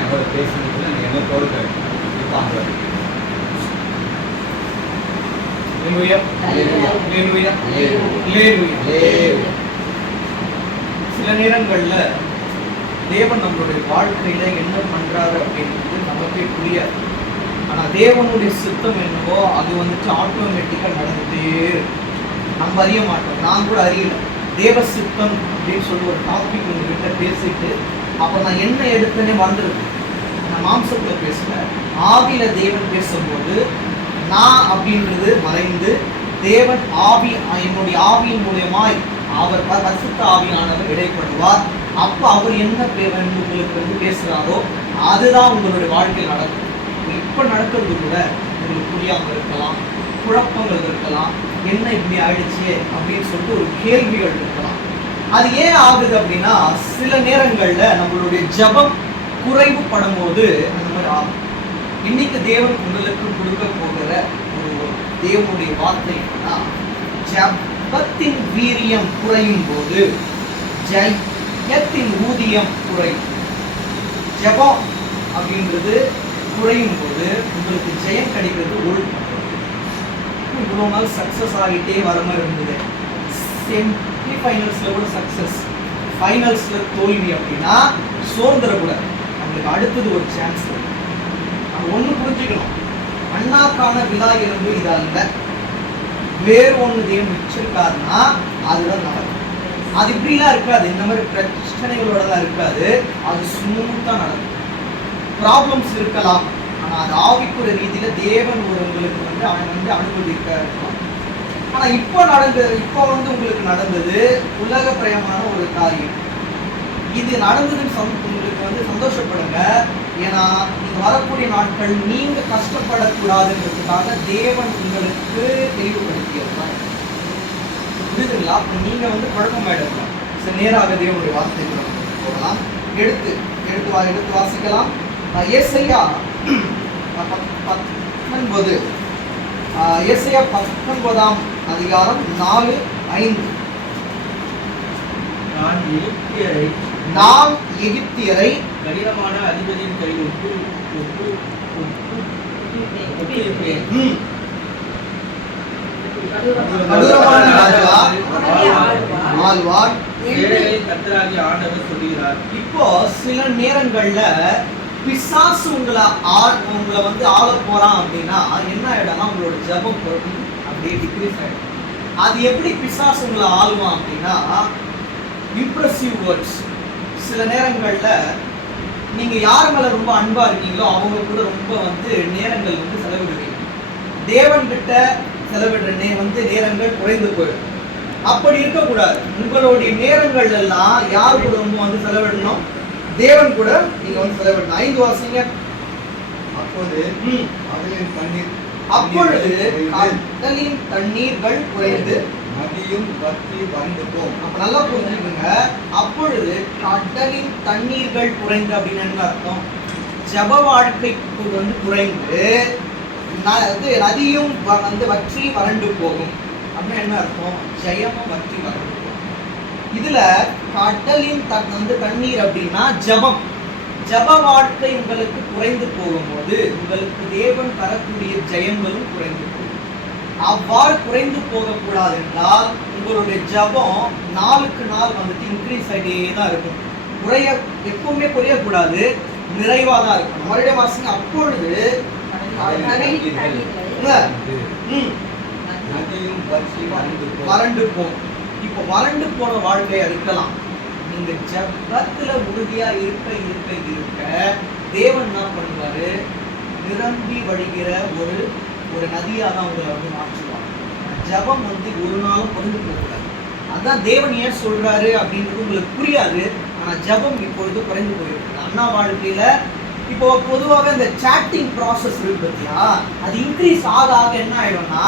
என்னோட பேசுனதுல நீ என்ன தோல்வி இப்போ ஆண்டவர் ஹalleluya ஹalleluya ஹalleluya. சில நேரங்கள்ல தேவன் நம்மளுடைய வாழ்க்கையில என்ன பண்றாரு அப்படின்றது நமக்கே புரியாது. ஆனா தேவனுடைய சித்தம் என்னவோ அது வந்துட்டு ஆட்டோமேட்டிக்கா நடந்துட்டே இருக்கும். நம்ம அறிய மாட்டோம். நான் கூட அறியல. தேவ சித்தம் அப்படின்னு சொல்லி ஒரு டாபிக் உங்ககிட்ட பேசிட்டு அப்புறம் நான் என்ன எடுத்தேனே மறந்துருக்கு. நான் மாம்சத்துல பேசல, ஆவியில தேவன் பேசும்போது நான் அப்படின்றது மறைந்து தேவன் ஆவி, என்னுடைய ஆவியின் மூலியமாய் அவர் பரிசுத்த ஆவியானவர் இடைப்படுவார். அப்ப அவர் என்ன உங்களுக்கு வந்து பேசுறாரோ அதுதான் உங்களுடைய வாழ்க்கையில் நடக்கும். இப்ப நடக்கிறது கூட உங்களுக்கு புரியாமல் இருக்கலாம், குழப்பங்கள் இருக்கலாம், என்ன இப்படி ஆயிடுச்சு அப்படின்னு சொல்லிட்டு ஒரு கேள்விகள் இருக்கலாம். அது ஏன் ஆகுது அப்படின்னா சில நேரங்கள்ல நம்மளுடைய ஜபம் குறைவுபடும் போது அந்த மாதிரி ஆகும். இன்னைக்கு தேவன் உங்களுக்கு கொடுக்க போகிற ஒரு தேவனுடைய வார்த்தை என்னன்னா, ஜபத்தின் வீரியம் குறையும் போது ஜெயத்தின் ஊதியம் குறையும். ஜபம் அப்படின்றது குறையும் போது உங்களுக்கு ஜெயம் கிடைக்கிறது ஒரு இவ்வளோ நாள் சக்ஸஸ் ஆகிட்டே வர மாதிரி இருந்தது. செமி ஃபைனல்ஸில் கூட சக்ஸஸ், ஃபைனல்ஸில் தோல்வி அப்படின்னா சோர்ந்துடக்கூடாது. நம்மளுக்கு அடுத்தது ஒரு சான்ஸ் இருக்கு. நம்ம ஒன்று புரிஞ்சுக்கணும், அண்ணாக்கான விழா எலும்பு இது அல்ல, வேறு ஒன்று தேவன் வச்சிருக்காருன்னா அதுதான் நடக்கும். அது இப்படிலாம் இருக்காது, இந்த மாதிரி பிரச்சனைகளோடலாம் இருக்காது. அது ஸ்மூத்தாக நடக்கும். ப்ராப்ளம்ஸ் இருக்கலாம், ஆனால் அது ஆவிக்குரிய ரீதியில் தேவன் உங்களுக்கு வந்து அவன் வந்து அனுமதிக்க இருக்கலாம். ஆனால் இப்போ உங்களுக்கு நடந்தது உலக பிரயமான ஒரு காரியம். இது நடந்ததுன்னு உங்களுக்கு வந்து சந்தோஷப்படுங்க. ஏன்னா நீங்கள் வரக்கூடிய நாட்கள் நீங்கள் கஷ்டப்படக்கூடாதுன்றதுக்காக தேவன் உங்களுக்கு தெளிவுபடுத்தியிருக்காங்க. புரியுதுங்களா? அப்போ நீங்கள் வந்து குழப்பமாயிடலாம். சில நேராக தேவனுடைய வார்த்தைகளை போகலாம். எடுத்து வாசிக்கலாம். ஏசாயா 19 ஏசாயா 19ஆம் அதிகாரம் 4-5. நாம் எகிப்தியரை கடினமான அதிபதியின் கையில் கடூரமான ராஜா ஆழ்வார் கர்த்தராகிய ஆண்டவர் சொல்கிறார். இப்போ சில நேரங்கள்ல பிசாசு உங்களை வந்து ஆள போறான் அப்படின்னா என்ன ஆயிடும்னா உங்களோட ஜபம் அப்படியே டிக்ரீஸ் ஆயிடும். அது எப்படி பிசாசு உங்களை ஆளுவான் அப்படின்னா இம்ப்ரெசிவ் வேர்ட்ஸ். சில நேரங்கள்ல நீங்க யார் மேல ரொம்ப அன்பா இருக்கீங்களோ அவங்க கூட ரொம்ப வந்து நேரங்கள் வந்து செலவிடுவீங்க. தேவன் கிட்ட செலவிடுற நேரங்கள் குறைந்து போயிடும். அப்படி இருக்கக்கூடாது. உங்களுடைய நேரங்கள் எல்லாம் யார் கூட ரொம்ப வந்து செலவிடணும்? தேவன் கூட நீங்க வந்து செலவிடணும். 5 வாசிங்க. அப்பொழுது கடலின் தண்ணீர்கள் குறைந்து நதியும் வற்றி வறண்டு போகும். அப்ப நல்லா புரிஞ்சுக்கோங்க. அப்பொழுது கடலின் தண்ணீர்கள் குறைந்து அப்படின்னு என்ன அர்த்தம்? ஜப வாழ்க்கைக்கு வந்து குறைந்து நதியும் வந்து வற்றி வறண்டு போகும் அப்படின்னு என்ன அர்த்தம்? ஜெயமும் வற்றி வறண்டு போகும். இதுல கடலின் வந்து தண்ணீர் அப்படின்னா ஜபம். ஜப வாழ்க்கை உங்களுக்கு குறைந்து போகும்போது உங்களுக்கு தேவன் தரக்கூடிய ஜெயங்களும் குறைந்து போகும். அவ்வாறு குறைந்து போகக்கூடாது என்றால் உங்களுடைய ஜபம் நாளுக்கு நாள் வந்துட்டு இன்க்ரீஸ் ஆகிட்டே தான் இருக்கும். எப்பவுமே குறையக்கூடாது, நிறைவாக தான் இருக்கும். மறுபடியும் வாசிங்க. அப்பொழுது வறண்டு போகும். இப்போ வறண்டு போன வாழ்க்கையா இருக்கலாம். நீங்க ஜபத்துல உறுதியா இருக்க தேவன் என்ன பண்ணுவாரு? நிரம்பி வழிகிற ஒரு நதியா தான் உங்களை வந்து மாற்றுவாங்க. ஜபம் வந்து ஒரு நாளும் குறைந்து போகக்கூடாது. அதான் தேவன் ஏன் சொல்றாரு அப்படின்றது உங்களுக்கு புரியாது. ஆனா ஜபம் இப்பொழுது குறைந்து போயிருக்கு. அண்ணா வாழ்க்கையில இப்போ பொதுவாக இந்த சாட்டிங் ப்ராசஸ் இருக்கு பத்தியா, அது இன்க்ரீஸ் ஆக என்ன ஆயிடும்னா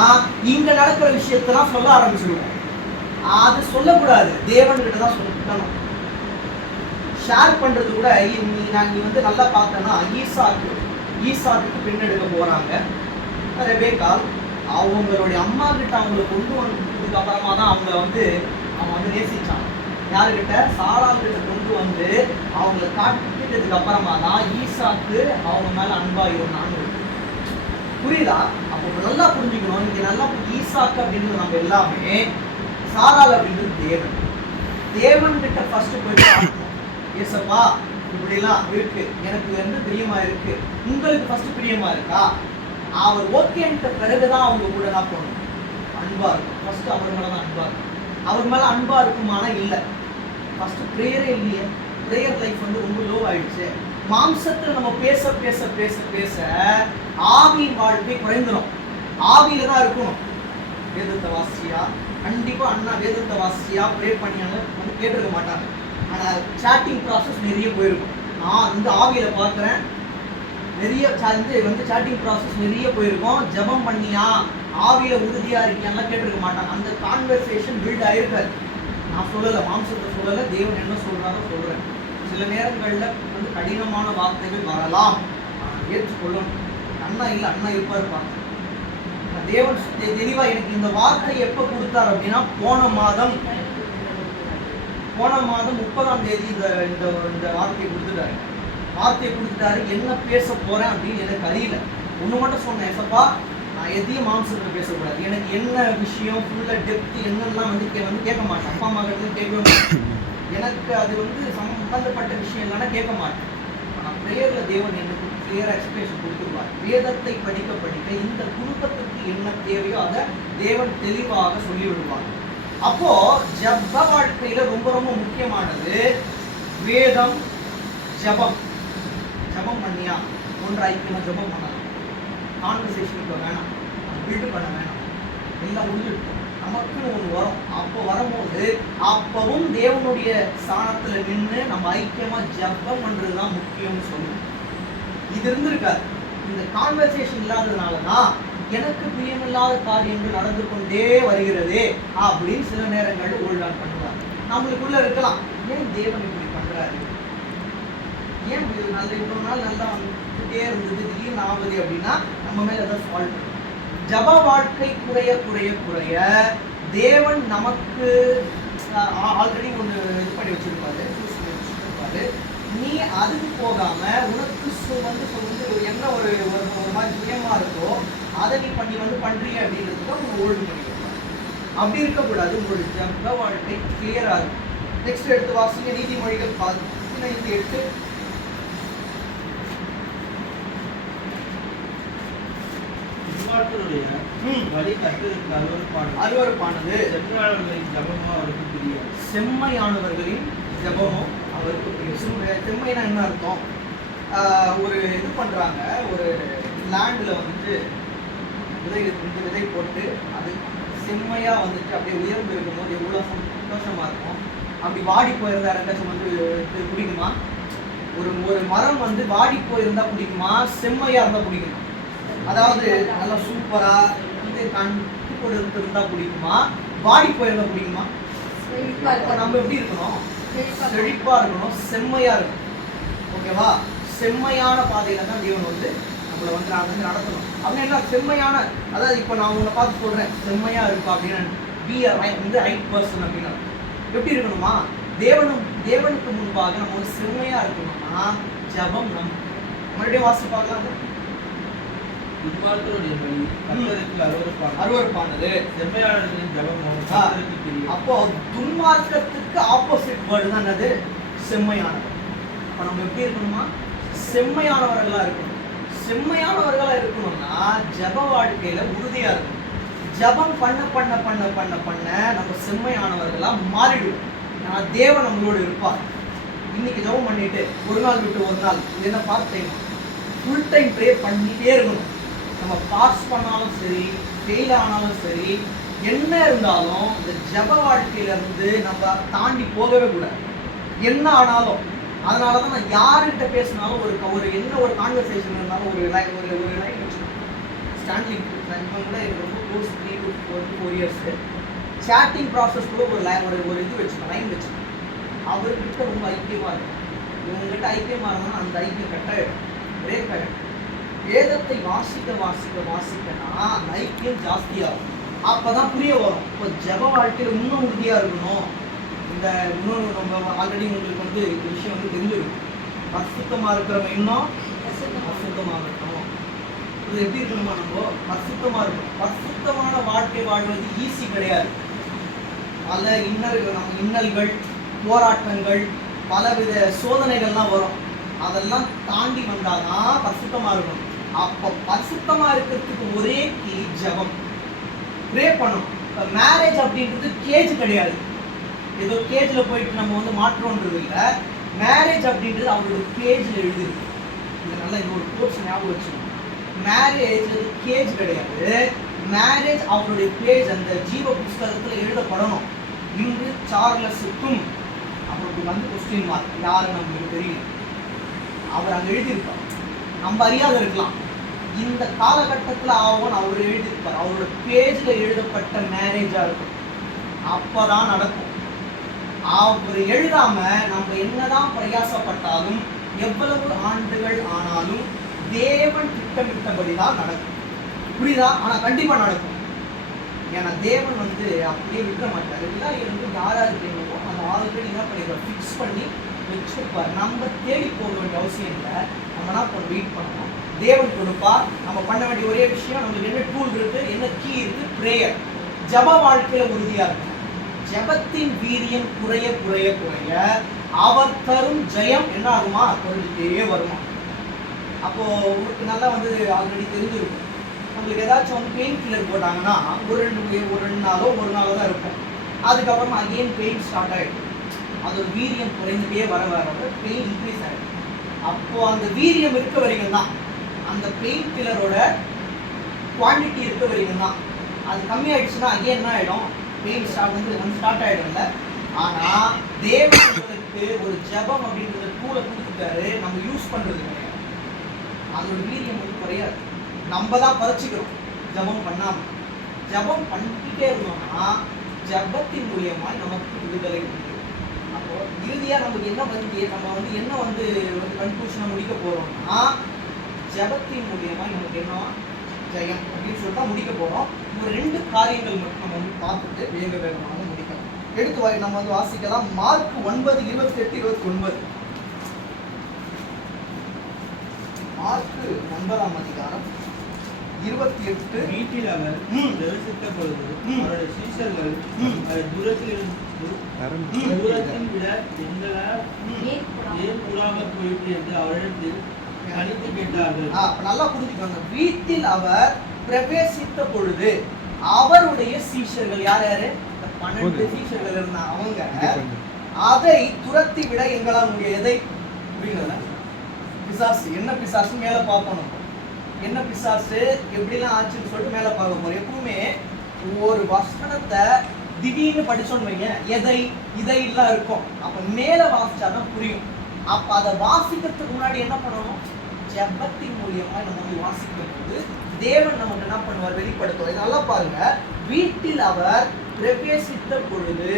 இங்க நடக்கிற விஷயத்தெல்லாம் சொல்ல ஆரம்பிச்சிடுவோம். அது சொல்லக்கூடாது, தேவன்கிட்ட தான் சொல்லணும். ஷேர் பண்றது கூட நீ வந்து நல்லா பார்த்தேன்னா ஈசாக்கு பெண் எடுக்க போறாங்க. ரெபேக்காள் அவங்களுடைய அம்மா கிட்ட அவங்களை கொண்டு வந்ததுக்கு அப்புறமா தான் அவங்க வந்து நேசிச்சாங்க. யாருக்கிட்ட? சாராள் கிட்ட கொண்டு வந்து அவங்க அவங்கள காட்டிட்டதுக்கு அப்புறமா தான் ஈசாக்கு அவங்க மேல அன்பா இருந்தான்னு புரியுதா? அப்போ நல்லா புரிஞ்சுக்கணும். இங்க நல்லா ஈசாக்கு அப்படின்றது நம்ம எல்லாமே, சாராள் அப்படின்றது தேவன். தேவன் கிட்ட ஃபர்ஸ்ட் போய் பார்க்கணும். ஏசப்பா இப்படிலாம் இருக்கு, எனக்கு வந்து பிரியமா இருக்கு, உங்களுக்கு ஃபர்ஸ்ட் பிரியமா இருக்கா? அவர் ஓகேன்ற பிறகுதான் அவங்க கூட தான் போகணும். அன்பா இருக்கும். ஃபர்ஸ்ட் அவர் மேல தான் அன்பா இருக்கும். அவர் மேல அன்பா இருக்குமானா இல்லை. ஃபர்ஸ்ட் ப்ரேயரே இல்லையே. ப்ரேயர் லைஃப் வந்து ரொம்ப லோ ஆயிடுச்சு. மாம்சத்துல நம்ம பேச பேச பேச பேச ஆவியின் வாழ்க்கை குறைந்துடும். ஆவியில தான் இருக்கணும். வேதத்தை வாசியா, கண்டிப்பா அண்ணா வேதத்தை வாசியா ப்ரே பண்ணியாங்க வந்து கேட்டிருக்க மாட்டாங்க. ஆனால் சாட்டிங் ப்ராசஸ் நிறைய போயிருக்கும். நான் வந்து ஆவியில பார்க்குறேன், நிறைய வந்து சாட்டிங் ப்ராசஸ் நிறைய போயிருக்கும். ஜபம் பண்ணியா, ஆவியில உறுதியா இருக்கியான்லாம் கேட்டிருக்க மாட்டாங்க. அந்த கான்வர்சேஷன் பில்ட் ஆயிருக்காது. நான் சொல்லலை, மாம்சத்தை சொல்லலை, தேவன் என்ன சொல்றாரோ சொல்றேன். சில நேரங்கள்ல வந்து கடினமான வார்த்தைகள் வரலாம், ஏற்றுக்கொள்ளணும். அண்ணா இல்லை, அண்ணா இருப்பாருப்பா. தேவன் தெளிவா எனக்கு இந்த வார்த்தை எப்ப கொடுத்தார் அப்படின்னா, போன மாதம் 30ஆம் தேதி இந்த வார்த்தையை கொடுத்துட்டாரு. என்ன பேச போறேன் அப்படின்னு எனக்கு அறியல. ஒண்ணு மட்டும் சொன்னேன், ஏசப்பா நான் எதையும் மாம்சத்துல பேசக்கூடாது. எனக்கு என்ன விஷயம் ஃபுல்லா டெப்த் என்னெல்லாம் வந்து கேட்க மாட்டேன். அப்பா அம்மா கிட்ட கேட்கவே மாட்டேன். எனக்கு அது வந்து சம்பந்தப்பட்ட விஷயம் இல்லைன்னா கேட்க மாட்டேன். ஆனால் ப்ரேயர்ல தேவன் எனக்கு கிளியரா எக்ஸ்பிளேஷன் கொடுத்துருவார். வேதத்தை படிக்க இந்த குடும்பத்துக்கு என்ன தேவையோ அதை தேவன் தெளிவாக சொல்லி விடுவார். அப்போ ஜப வாழ்க்கையில ரொம்ப ரொம்ப முக்கியமானது வேதம், ஜபம். ஜபம் பண்ணியா ஒன்று ஐக்கியமா ஜபம் பண்ணலாம். கான்வர்சேஷனுக்கு வேணாம், பில்டு பண்ண வேணாம், எல்லாம் முடிஞ்சிருக்கும். நமக்குன்னு ஒன்று வரும். அப்போ வரும்போது அப்பவும் தேவனுடைய ஸ்தானத்துல நின்று நம்ம ஐக்கியமா ஜபம் பண்றதுதான் முக்கியம்னு சொல்லுவோம். இது இருந்திருக்காது. இந்த கான்வர்சேஷன் இல்லாததுனாலதான் எனக்கு பிரியமில்லாத காரியங்கள் நடந்து கொண்டே வருகிறது அப்படின்னு சில நேரங்கள் ஊழல் பண்ணுவார். நம்மளுக்குள்ள இருக்கலாம், ஏன் தேவன் இப்படி பண்றாரு, ஏன் நல்ல இவ்வளவு நாள் நல்லா வந்துட்டே இருந்தது திடீர்னு ஆகுது அப்படின்னா நம்ம மேல ஏதாவது ஃபால்ட். ஜப வாழ்க்கை குறைய குறைய குறைய தேவன் நமக்கு ஆல்ரெடி ஒன்று இது பண்ணி வச்சிருப்பாரு, சூஸ் பண்ணி வச்சிருப்பாரு. நீ அதுக்கு போகாம உனக்கு வந்து என்ன ஒரு மாதிரி சுயமா இருக்கோ அதை நீ பண்றீங்க அப்படின்றதுக்கு உங்க ஓல்டு பண்ணிக்கலாம். அப்படி இருக்கக்கூடாது. உங்களுடைய ஜப வாழ்க்கை கிளியரா இருக்கும். நெக்ஸ்ட் எடுத்து வாசிங்க, நீதிமொழிகள் 15:8. வழி கர்த்தருக்கு அருவருப்பானது, செம்மையானவர்களின் ஜபமோ அவருக்கு பிரியம். செம்மையானவர்களின் ஜபமோ அவருக்கு பிரியம். செம்மைனா என்ன அர்த்தம்? ஒரு இது பண்றாங்க, ஒரு லேண்டில் வந்துட்டு விதை போட்டு அது செம்மையா வந்துட்டு அப்படியே உயர்ந்து இருக்கும்போது எவ்வளோ சந்தோஷமா இருக்கும். அப்படி வாடி போயிருந்தா யாருக்காச்சும் வந்து பிடிக்குமா? ஒரு மரம் வந்து வாடி போயிருந்தா பிடிக்குமா, செம்மையா இருந்தா பிடிக்குமா? அதாவது நல்லா சூப்பரா வந்து கண்டு கொடுத்து இருந்தா பிடிக்குமா, வாடி போயிருந்தா பிடிக்குமா? நம்ம எப்படி இருக்கணும்? செழிப்பா இருக்கணும், செம்மையா இருக்கணும். ஓகேவா? செம்மையான பாதையில தான் தேவன் வந்து நம்மளை வந்து நடத்தணும். அப்படின்னு என்ன செம்மையான, அதாவது இப்போ நான் உங்களை பார்த்து சொல்றேன் செம்மையா இருக்கும் அப்படின்னு ரைட் பர்சன் அப்படின்னா எப்படி இருக்கணுமா? தேவனுக்கு முன்பாக நம்ம வந்து செம்மையா இருக்கணும்னா ஜபம் மறுபடியும் வாசி பார்க்கலாம். துன்மார்க்கருடைய வழி கர்த்தருக்கு அருவருப்பானது, செம்மையானவர்களின் ஜபமோ கர்த்தருக்கு பிரியம். அப்போ துன்மார்க்கத்துக்கு ஆப்போசிட் வேர்டு தான் அது செம்மையானது. அப்போ நம்ம எப்படி இருக்கணுமா? செம்மையானவர்களா இருக்கணும். செம்மையானவர்களா இருக்கணும்னா ஜப வாழ்க்கையில உறுதியா இருக்கணும். ஜபம் பண்ண பண்ண பண்ண பண்ண பண்ண நம்ம செம்மையானவர்களா மாறிடுவோம். நான் தேவன் நம்மளோட இருப்பார். இன்னைக்கு ஜபம் பண்ணிட்டு ஒரு நாள் விட்டு ஒரு நாள், இது என்ன part time, full time pray பண்ணிட்டே இருக்கணும். நம்ம பாஸ் பண்ணாலும் சரி, ஃபெயில் ஆனாலும் சரி, என்ன இருந்தாலும் இந்த ஜப வாழ்க்கையில இருந்து நம்ம தாண்டி போகவே கூடாது. என்ன ஆனாலும். அதனால தான் நான் யார்கிட்ட பேசினாலும் ஒரு என்ன ஒரு கான்வர்சேஷன் இருந்தாலும் ஒரு லைன் வச்சுக்கணும். ஸ்டாண்டிங் கூட எனக்கு ரொம்ப close 3 to 4 years chatting process கூட ஒரு இது வச்சுக்கணும், லைன் வச்சுக்கணும். அவர்கிட்ட ரொம்ப ஐக்கியமா இருக்கும். இவங்ககிட்ட ஐக்கியமா இருந்தால் அந்த ஐக்கியம் கட்டாயிடும், பிரேக் ஆகிடும். வேதத்தை வாசிக்கனா அந்த ஐக்கியம் ஜாஸ்தியாகும். அப்பதான் புரிய வரும். இப்போ ஜப வாழ்க்கையில் இன்னும் உறுதியா இருக்கணும். இந்த இன்னொன்று நம்ம ஆல்ரெடி உங்களுக்கு வந்து இந்த விஷயம் வந்து உங்களுக்கு தெரிஞ்சிருக்கும். பரிசுத்தமா இருக்கிறவன் இன்னும் பரிசுத்தமா இருக்கணும். இது எப்படி இருக்கணுமா? நம்ம பரிசுத்தமா இருக்கணும். பரிசுத்தமான வாழ்க்கை வாழ்வது ஈஸி கிடையாது. பல இன்னல்கள், போராட்டங்கள், பலவித சோதனைகள்லாம் வரும். அதெல்லாம் தாண்டி வந்தாதான் பரிசுத்தமா இருக்கணும். அப்போ பரிசுத்தமா இருக்கிறதுக்கு ஒரே கீ ஜெபம். ப்ரே பண்ணணும். இப்போ மேரேஜ் அப்படின்றது கேஜ் கிடையாது. ஏதோ கேஜில் போயிட்டு நம்ம வந்து மாற்றோன்றது இல்லை. மேரேஜ் அப்படின்றது அவரோட கேஜில் எழுதிருக்கு. இது நல்லா இது ஒரு கோர்ஸ் ஞாபகம் வச்சுக்கணும். மேரேஜ் கேஜ் கிடையாது. மேரேஜ் அவருடைய பேஜ் அந்த ஜீவ புஸ்தகத்தில் எழுதப்படணும். இன்று சார்லஸுக்கும் அவருக்கு வந்து கொஸ்டின் மார்க் யாரு நம்மளுக்கு தெரியும். அவர் அங்கே எழுதியிருப்பார். நம்ம அறியாத இருக்கலாம். இந்த காலகட்டத்தில் அவர் எழுதியிருப்பார். அவரோட பேஜில் எழுதப்பட்ட மேரேஜாக இருக்கும். அப்போதான் நடக்கும். அவர் எழுதாம நம்ம என்னதான் பிரயாசப்பட்டாலும் எவ்வளவு ஆண்டுகள் ஆனாலும் தேவன் திட்டமிட்டபடிதான் நடக்கும். புரியுதா? ஆனா கண்டிப்பா நடக்கும். ஏன்னா தேவன் வந்து அப்படியே விட்டுற மாட்டார். எல்லாம் இருந்து யாராவது வேணுமோ அந்த ஆல்ரெடி என்ன பண்ணிடுவார், ஃபிக்ஸ் பண்ணி வச்சிருப்பார். நம்ம தேடி போக வேண்டிய அவசியம் இல்லை. நம்ம என்ன பண்ண வெயிட் பண்ணணும். தேவன் கொடுப்பார். நம்ம பண்ண வேண்டிய ஒரே விஷயம், நம்மளுக்கு என்ன டூல் இருக்கு, என்ன கீ இருக்கு, பிரேயர். ஜப வாழ்க்கையில உறுதியா இருக்கு. ஜபத்தின் வீரியம் குறைய குறைய குறைய அவர் தரும் ஜெயம் என்ன ஆகுமா, குறைஞ்சிட்டே வருமா. அப்போ உங்களுக்கு நல்லா வந்து ஆல்ரெடி தெரிஞ்சிருக்கும். உங்களுக்கு ஏதாச்சும் வந்து பெயின் கில்லர் போட்டாங்கன்னா ஒரு ரெண்டு நாளோ ஒரு நாளோ தான் இருக்கும். அதுக்கப்புறமா அகெயின் பெயின் ஸ்டார்ட் ஆகிடும். அதோட வீரியம் குறைந்துட்டே வர வர பெயின் இன்க்ரீஸ் ஆகிடும். அப்போ அந்த வீரியம் இருக்க வரைக்கும் தான், அந்த பெயின் கில்லரோட குவான்டிட்டி இருக்க வரைக்கும் தான். அது கம்மியாயிடுச்சுன்னா அகெயின் என்ன ஆகிடும், பெயின் ஸ்டார்ட் ஆகிடும்ல. ஆனால் தேவனுக்கு ஒரு ஜபம் அப்படின்றத கூட கொடுத்துட்டாரு. நம்ம யூஸ் பண்ணுறது கிடையாது. அதோட வீரியம் வந்து குறையாது. நம்ம தான் குறைச்சிக்கிறோம் ஜபம் பண்ணாமல். ஜபம் பண்ணிக்கிட்டே இருந்தோம்னா ஜபத்தின் மூலியமாக நமக்கு விடுதலை உண்டு. அப்போ இறுதியாக நமக்கு என்ன வந்து நம்ம வந்து என்ன வந்து கன்க்ளூஷனை முடிக்க போகிறோம்னா, ஜபத்தின் மூலியமாக நமக்கு என்ன ஜெயம் அப்படின்னு சொல்லிட்டு தான் முடிக்க போகிறோம். ஒரு 2 காரியங்கள் மட்டும் நம்ம வந்து பார்த்துட்டு வேகமாக முடிக்கலாம். எடுத்து நம்ம வந்து வாசிக்கலாம். மார்க் 9:28-29. மார்க் 9ஆம் அதிகாரம் 28. வீட்டில் அவர் தரிசித்த பொழுது அவருடைய சீஷர்கள் தூரத்தில் விட எங்களை ஏன் கூறாமல் போயிட்டு என்று அவரிடத்தில் கணித்து கேட்டார்கள். நல்லா புரிஞ்சுக்கோங்க. வீட்டில் அவர் பிரவேசித்த பொழுது அவருடைய சீஷர்கள் யார் யாரு, 12 சீஷர்கள் இருந்தாங்க. அவங்க அதை துரத்தி விட எங்களால் முடியும். எதை புரியுங்களா? பிசாசு. என்ன பிசாசு மேல பார்க்கணும். என்ன பிசாசு எப்படிலாம் ஆச்சுன்னு சொல்லிட்டு மேல பார்க்க போறோம். எப்பவுமே ஒரு வசனத்தை திடீர்னு படிச்சோன்னு வைங்க, இதை எல்லாம் இருக்கும். அப்ப மேல வாசிச்சாதான் புரியும். அப்ப அதை வாசிக்கிறதுக்கு முன்னாடி என்ன பண்ணணும், ஜெபத்தின் மூலியமா நம்ம வந்து வாசிக்கும் போது தேவன் நமக்கு என்ன பண்ணுவார், வெளிப்படுத்துவார். நல்லா பாருங்க. வீட்டில் அவர் பிரவேசித்த பொழுது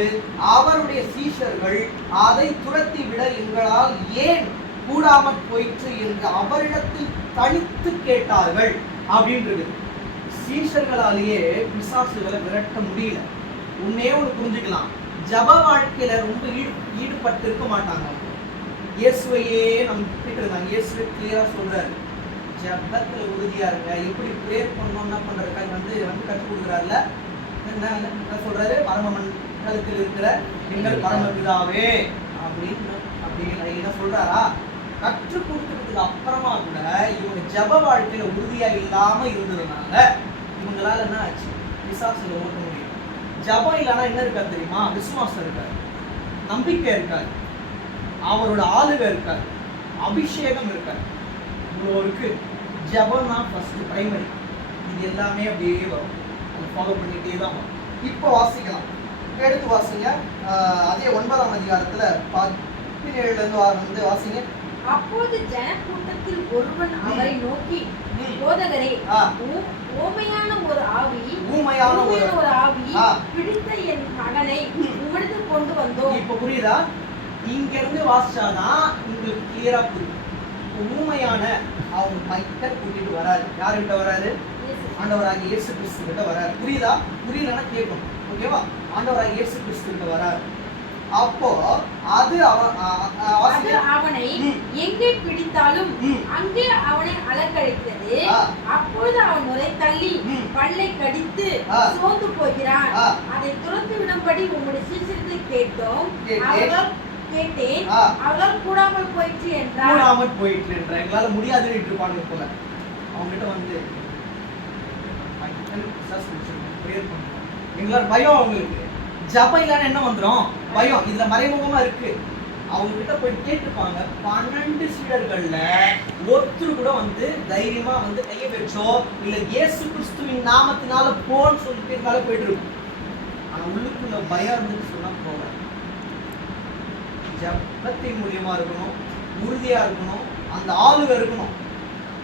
அவருடைய சீஷர்கள் அதை துரத்தி விட எங்களால் ஏன் கூடாமல் போயிற்று என்று அவரிடத்தில் தனித்து கேட்டார்கள் அப்படின்றது. சீஷர்களாலேயே பிசாசுகளை விரட்ட முடியல. உன்னே ஒன்று புரிஞ்சுக்கலாம். ஜப வாழ்க்கையில ரொம்ப ஈடுபட்டு இருக்க மாட்டாங்க. இயேசுவையே நம்ம கிட்ட இருந்தாங்க. இயேசுவை கிளியரா சொல்றாரு, ஜபத்துல உறுதியா இருங்க. எப்படி ப்ரேயர் பண்ணணும், என்ன பண்றதுக்காக வந்து கற்றுக் கொடுக்குறாருல. என்ன சொல்றாரு, பரமமண்டலத்தில் இருக்கிற எங்கள் பரமபிதாவே அப்படின்னு என்ன சொல்றாரா. கற்றுக் கொடுத்ததுக்கு அப்புறமா கூட இவங்க ஜப வாழ்க்கையில உறுதியா இல்லாம இருந்ததுனால இவங்களால என்ன ஆச்சு, பிசாசுல ஓட்ட முடியும். ஜபம் இல்லைன்னா என்ன இருக்கா தெரியுமா, விசுவாசம் இருக்காது, நம்பிக்கை இருக்காது, அவரோட ஆளுகை இருக்காது, அபிஷேகம் இருக்காது. இவ்வளோ இருக்கு. ஜபம் தான் ஃபர்ஸ்ட் பிரைமரி. இது எல்லாமே அப்படியே வரும். அதை ஃபாலோ பண்ணிட்டே தான் வரும். இப்போ வாசிக்கலாம். எடுத்து வாசிங்க. அதே 9ஆம் அதிகாரத்துல 17 வாசிங்க. அப்போது ஜனக்கூட்டத்தில் ஒருவன் அவரை நோக்கி, போதகரே, ஊமையான ஒரு ஆவி பிடித்த என் மகனை உம்மிடத்தில் கொண்டு வந்தோம். இப்ப புரியுதா? இங்க இருந்து வாசிச்சாதான் உங்களுக்கு கிளியரா புரியும். ஊமையான அவங்க மைக்கர் கூட்டிட்டு வராரு. யாருக்கிட்ட வராரு? ஆண்டவராகிய இயேசு கிறிஸ்து கிட்ட வராரு. புரியுதா? புரியலன்னா கேட்கணும். ஓகேவா? ஆண்டவராகிய இயேசு கிறிஸ்து கிட்ட வராரு. அப்போ அது அவன் பிடித்தாலும் ம். அங்கே அவனை அலக்கழித்தது. ஆ. அப்பொழுது அவன் நுரை தள்ளி ம். பல்லை கடித்து ஆ. சோர்ந்து போகிறான். ஆ. அதை துரத்து விடும்படி உம்முடைய சீசர்கள் கேட்டோம். கேட்டேன். அவர்கள் கேட்டேன். ஆ. அவர்கள் கூடாமல் போயிற்று என்றார். கூடாமல் போயிட்டு என்ற எங்களால முடியாதுன்னு இருப்பாங்க போல. அவங்ககிட்ட வந்து ப்ரேயர் பண்ணுவோம். எங்களால பயம் அவங்களுக்கு. ஜபம் இல்லைன்னா என்ன வந்துடும்? பயம். இதுல மறைமுகமா இருக்கு. அவங்க கிட்ட போய் கேட்டுப்பாங்க. 12 சீடர்கள்ல ஒருத்தர் கூட வந்து தைரியமா வந்து கையை வச்சோ இல்ல இயேசு கிறிஸ்துவின் நாமத்தினால போன்னு சொல்லிட்டு இருந்தால போயிட்டு இருக்கும். ஆனா உள்ளுக்குள்ள பயம் இருந்துட்டு சொன்னா போக ஜபத்தின் மூலியமா இருக்கணும், உறுதியா இருக்கணும், அந்த ஆளுக இருக்கணும்.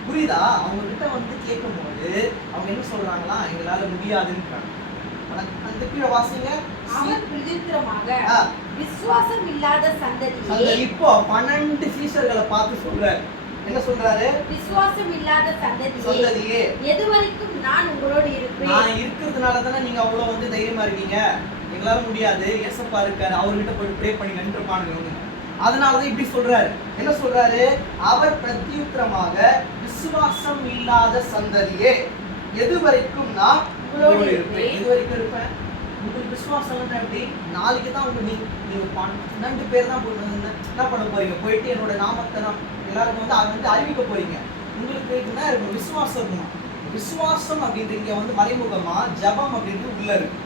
புரியுதா? அவங்க கிட்ட வந்து கேட்கும்போது அவங்க என்ன சொல்றாங்களா, எங்களால முடியாதுன்றாங்க. அந்த கீழே வாசிங்க. அவன் பிரதித்திரமாக ஆ. விசுவாசம் இல்லாத சந்ததியே, இப்போ 12 சீஷர்களை பார்த்து சொல்றாரு. என்ன சொல்றாரு? விசுவாசம் இல்லாத சந்ததியே, சந்ததியே, எதுவரைக்கும் நான் உங்களோடு இருப்பேன். நான் இருக்கிறதுனால தானே நீங்க அவ்வளவு வந்து தைரியமா இருக்கீங்க. எங்களால முடியாது, ஏசப்பா இருக்காரு, அவர்கிட்ட போய் ப்ரே பண்ணி நின்றுப்பானுங்க. அதனாலதான் இப்படி சொல்றாரு. என்ன சொல்றாரு? அவர் பிரத்யுத்தரமாக விசுவாசம் இல்லாத சந்ததியே, எதுவரைக்கும் நான் உங்களோடு இருப்பேன். எது வரைக்கும் இருப்பேன்? உங்களுக்கு விசுவாசம் எப்படி? நாளைக்கு தான் உங்க நீங்க 12 பேர் தான் என்ன பண்ண போறீங்க? போயிட்டு என்னோட நாமத்தை எல்லாருக்கும் வந்து அதை வந்து அறிவிக்க போறீங்க. உங்களுக்கு என்ன இருக்கும்? விசுவாசம் இருக்கணும். விசுவாசம் அப்படின்றீங்க வந்து மறைமுகமா, ஜபம் அப்படின்றது உள்ள இருக்கு.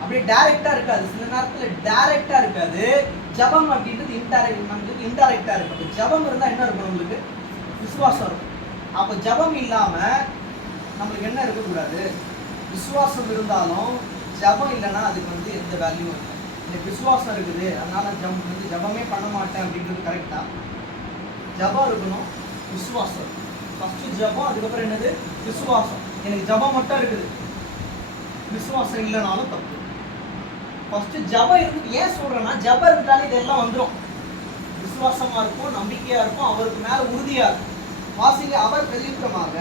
அப்படியே டைரக்டா இருக்காது. சில நேரத்துல டைரக்டா இருக்காது. ஜபம் அப்படின்றது இன்டைரக்டா இருக்கு. ஜபம் இருந்தா என்ன இருக்கும்? உங்களுக்கு விசுவாசம் இருக்கும். அப்ப ஜபம் இல்லாம நம்மளுக்கு என்ன இருக்கக்கூடாது? விசுவாசம் இருந்தாலும் ஜபம் இல்லைன்னா அதுக்கு வந்து எந்த வேல்யூ இல்லை. எனக்கு விசுவாசம் இருக்குது, அதனால ஜபமே பண்ண மாட்டேன் அப்படின்றது கரெக்டா? ஜபம் இருக்கணும், விசுவாசம் இருக்கணும். ஃபர்ஸ்ட் ஜபம், அதுக்கப்புறம் என்னது? விசுவாசம். எனக்கு ஜபம் மட்டும் இருக்குது, விசுவாசம் இல்லைனாலும் தப்பு. ஃபர்ஸ்ட் ஜபம் இருக்கு. ஏன் சொல்றேன்னா, ஜபம் இருந்தாலே இதெல்லாம் வந்துடும். விசுவாசமா இருக்கும், நம்பிக்கையா இருக்கும், அவருக்கு மேல உறுதியா இருக்கும். வாசிங்க. அவர் பிரதியுத்தரமாக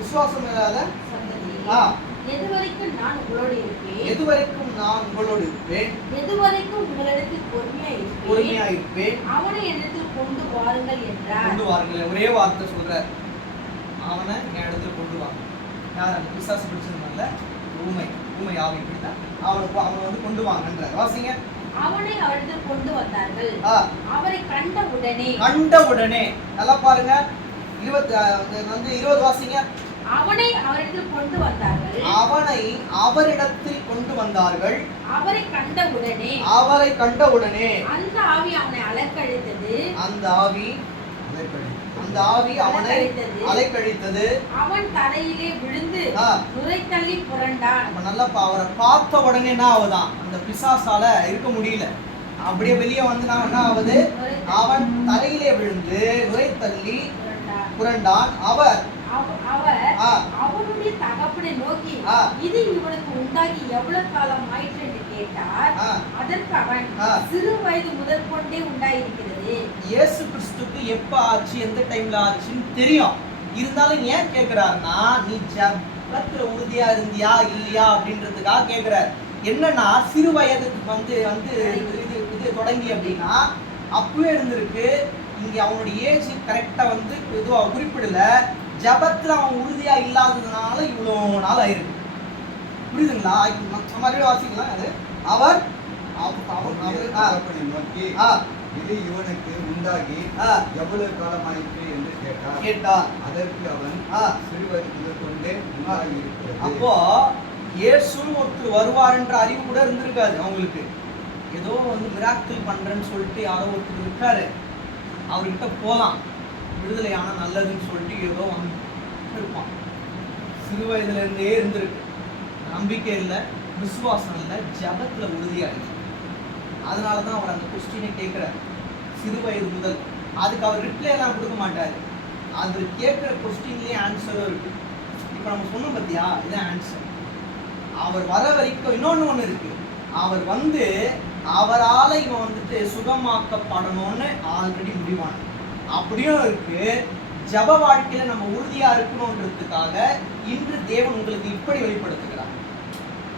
விசுவாசம் இல்லாத சந்ததியே, எதுவரைக்கும் நான் உங்களோடு இருப்பேன். எதுவரைக்கும் நான் உங்களோடு இருப்பேன். எதுவரைக்கும் உங்களிடத்தில் பொறுமையா இருப்பேன். அவனை என்னிடத்தில் கொண்டு வாருங்கள் என்றார். கொண்டு வாருங்கள். ஒரே வார்த்தை சொல்றார். அவனை என் இடத்துல கொண்டு வாங்க. யார்? அந்த பிசாசு பிடிச்சிருந்தாங்கல்ல, ஊமை ஆவி இப்படிதான். அவனை வந்து கொண்டு வாங்கன்றார். வாசிங்க. அவனை அவரிடத்தில் கொண்டு வந்தார்கள். அவரை கண்ட உடனே நல்லா பாருங்க. 20 வாசிங்க. அவனை அவரிடத்தில் கொண்டு வந்தார்கள். அவனை அவரிடத்தில் கொண்டு வந்தார்கள். அவரை கண்ட உடனே அந்த ஆவி அவனை அலக்கழித்தது. அந்த ஆவி அவனை அலைக்கழித்தது. அவன் தரையிலே விழுந்து நுரை தள்ளி புரண்டான். நல்லா அவரை பார்த்த உடனே என்ன ஆகுதான்? அந்த பிசாசால இருக்க முடியல. அப்படியே வெளியே வந்து நான் என்ன ஆகுது? அவன் தரையிலே விழுந்து நுரை தள்ளி புரண்டான். அவனுடைய தகப்பனை நோக்கி, இது இவனுக்கு உண்டாகி எவ்வளவு காலம் ஆயிற்று என்று கேட்டார். அதற்கு அவன், சிறு வயது முதல் கொண்டே உண்டாயிருக்கிறது. இயேசு கிறிஸ்துக்கு எப்ப ஆச்சு, எந்த டைம்ல ஆச்சுன்னு தெரியும். இருந்தாலும் ஏன் கேட்கிறாருன்னா, நீ ஜபத்துல உறுதியா இருந்தியா இல்லையா அப்படின்றதுக்காக கேட்கிறார். என்னன்னா, சிறு வயதுக்கு வந்து இது தொடங்கி அப்படின்னா அப்பவே இருந்திருக்கு. இங்க அவனுடைய ஏஜ் கரெக்டா வந்து எதுவா குறிப்பிடல. ஜபத்துல அவன் உறுதியா இல்லாததுனால இவ்வளவு நாள் ஆயிருக்கு. புரியுதுங்களா? மறுபடியும் வாசிக்கலாம். அது அவர் நோக்கி இது இவனுக்கு உண்டாகி எவ்வளவு காலமாயிற்று என்று கேட்டார். அதற்கு அவன் சிறுவயது முதல் கொண்டே உண்டாகி இருக்கிறது. அப்போ இயேசுன்னு ஒருத்தர் வருவாருன்ற அறிவு கூட இருந்திருக்காது அவங்களுக்கு. ஏதோ வந்து மிராக்கிள் பண்றேன்னு சொல்லிட்டு யாரோ ஒருத்தர் இருக்காரு, அவர்கிட்ட போலாம், விடுதலை ஆனா நல்லதுன்னு சொல்லிட்டு ஏதோ வந்து இருப்பான். சிறு வயதுல இருந்தே இருந்திருக்கு. நம்பிக்கை இல்லை, விசுவாசம் இல்லை, ஜபத்துல உறுதியா இல்லை. அதனாலதான் அவர் அந்த கொஸ்டினை கேட்கிறார். சிறு வயது முதல். அதுக்கு அவர் ரிப்ளை எல்லாம் கொடுக்க மாட்டாரு. அது கேட்கிற கொஸ்டின்லயே ஆன்சரும் இருக்கு. இப்ப நம்ம சொன்னோம் பத்தியா, இதான் ஆன்சர். அவர் வர வரைக்கும் இன்னொன்னு இருக்கு. அவர் வந்து அவரால இவன் வந்துட்டு சுகமாக்கப்படணும்னு ஆல்ரெடி முடிவான அப்படியும் இருக்கு. ஜப வாழ்க்கையில நம்ம உறுதியா இருக்கணும்ன்றதுக்காக இன்று தேவன் உங்களுக்கு இப்படி வெளிப்படுத்துகிறார்.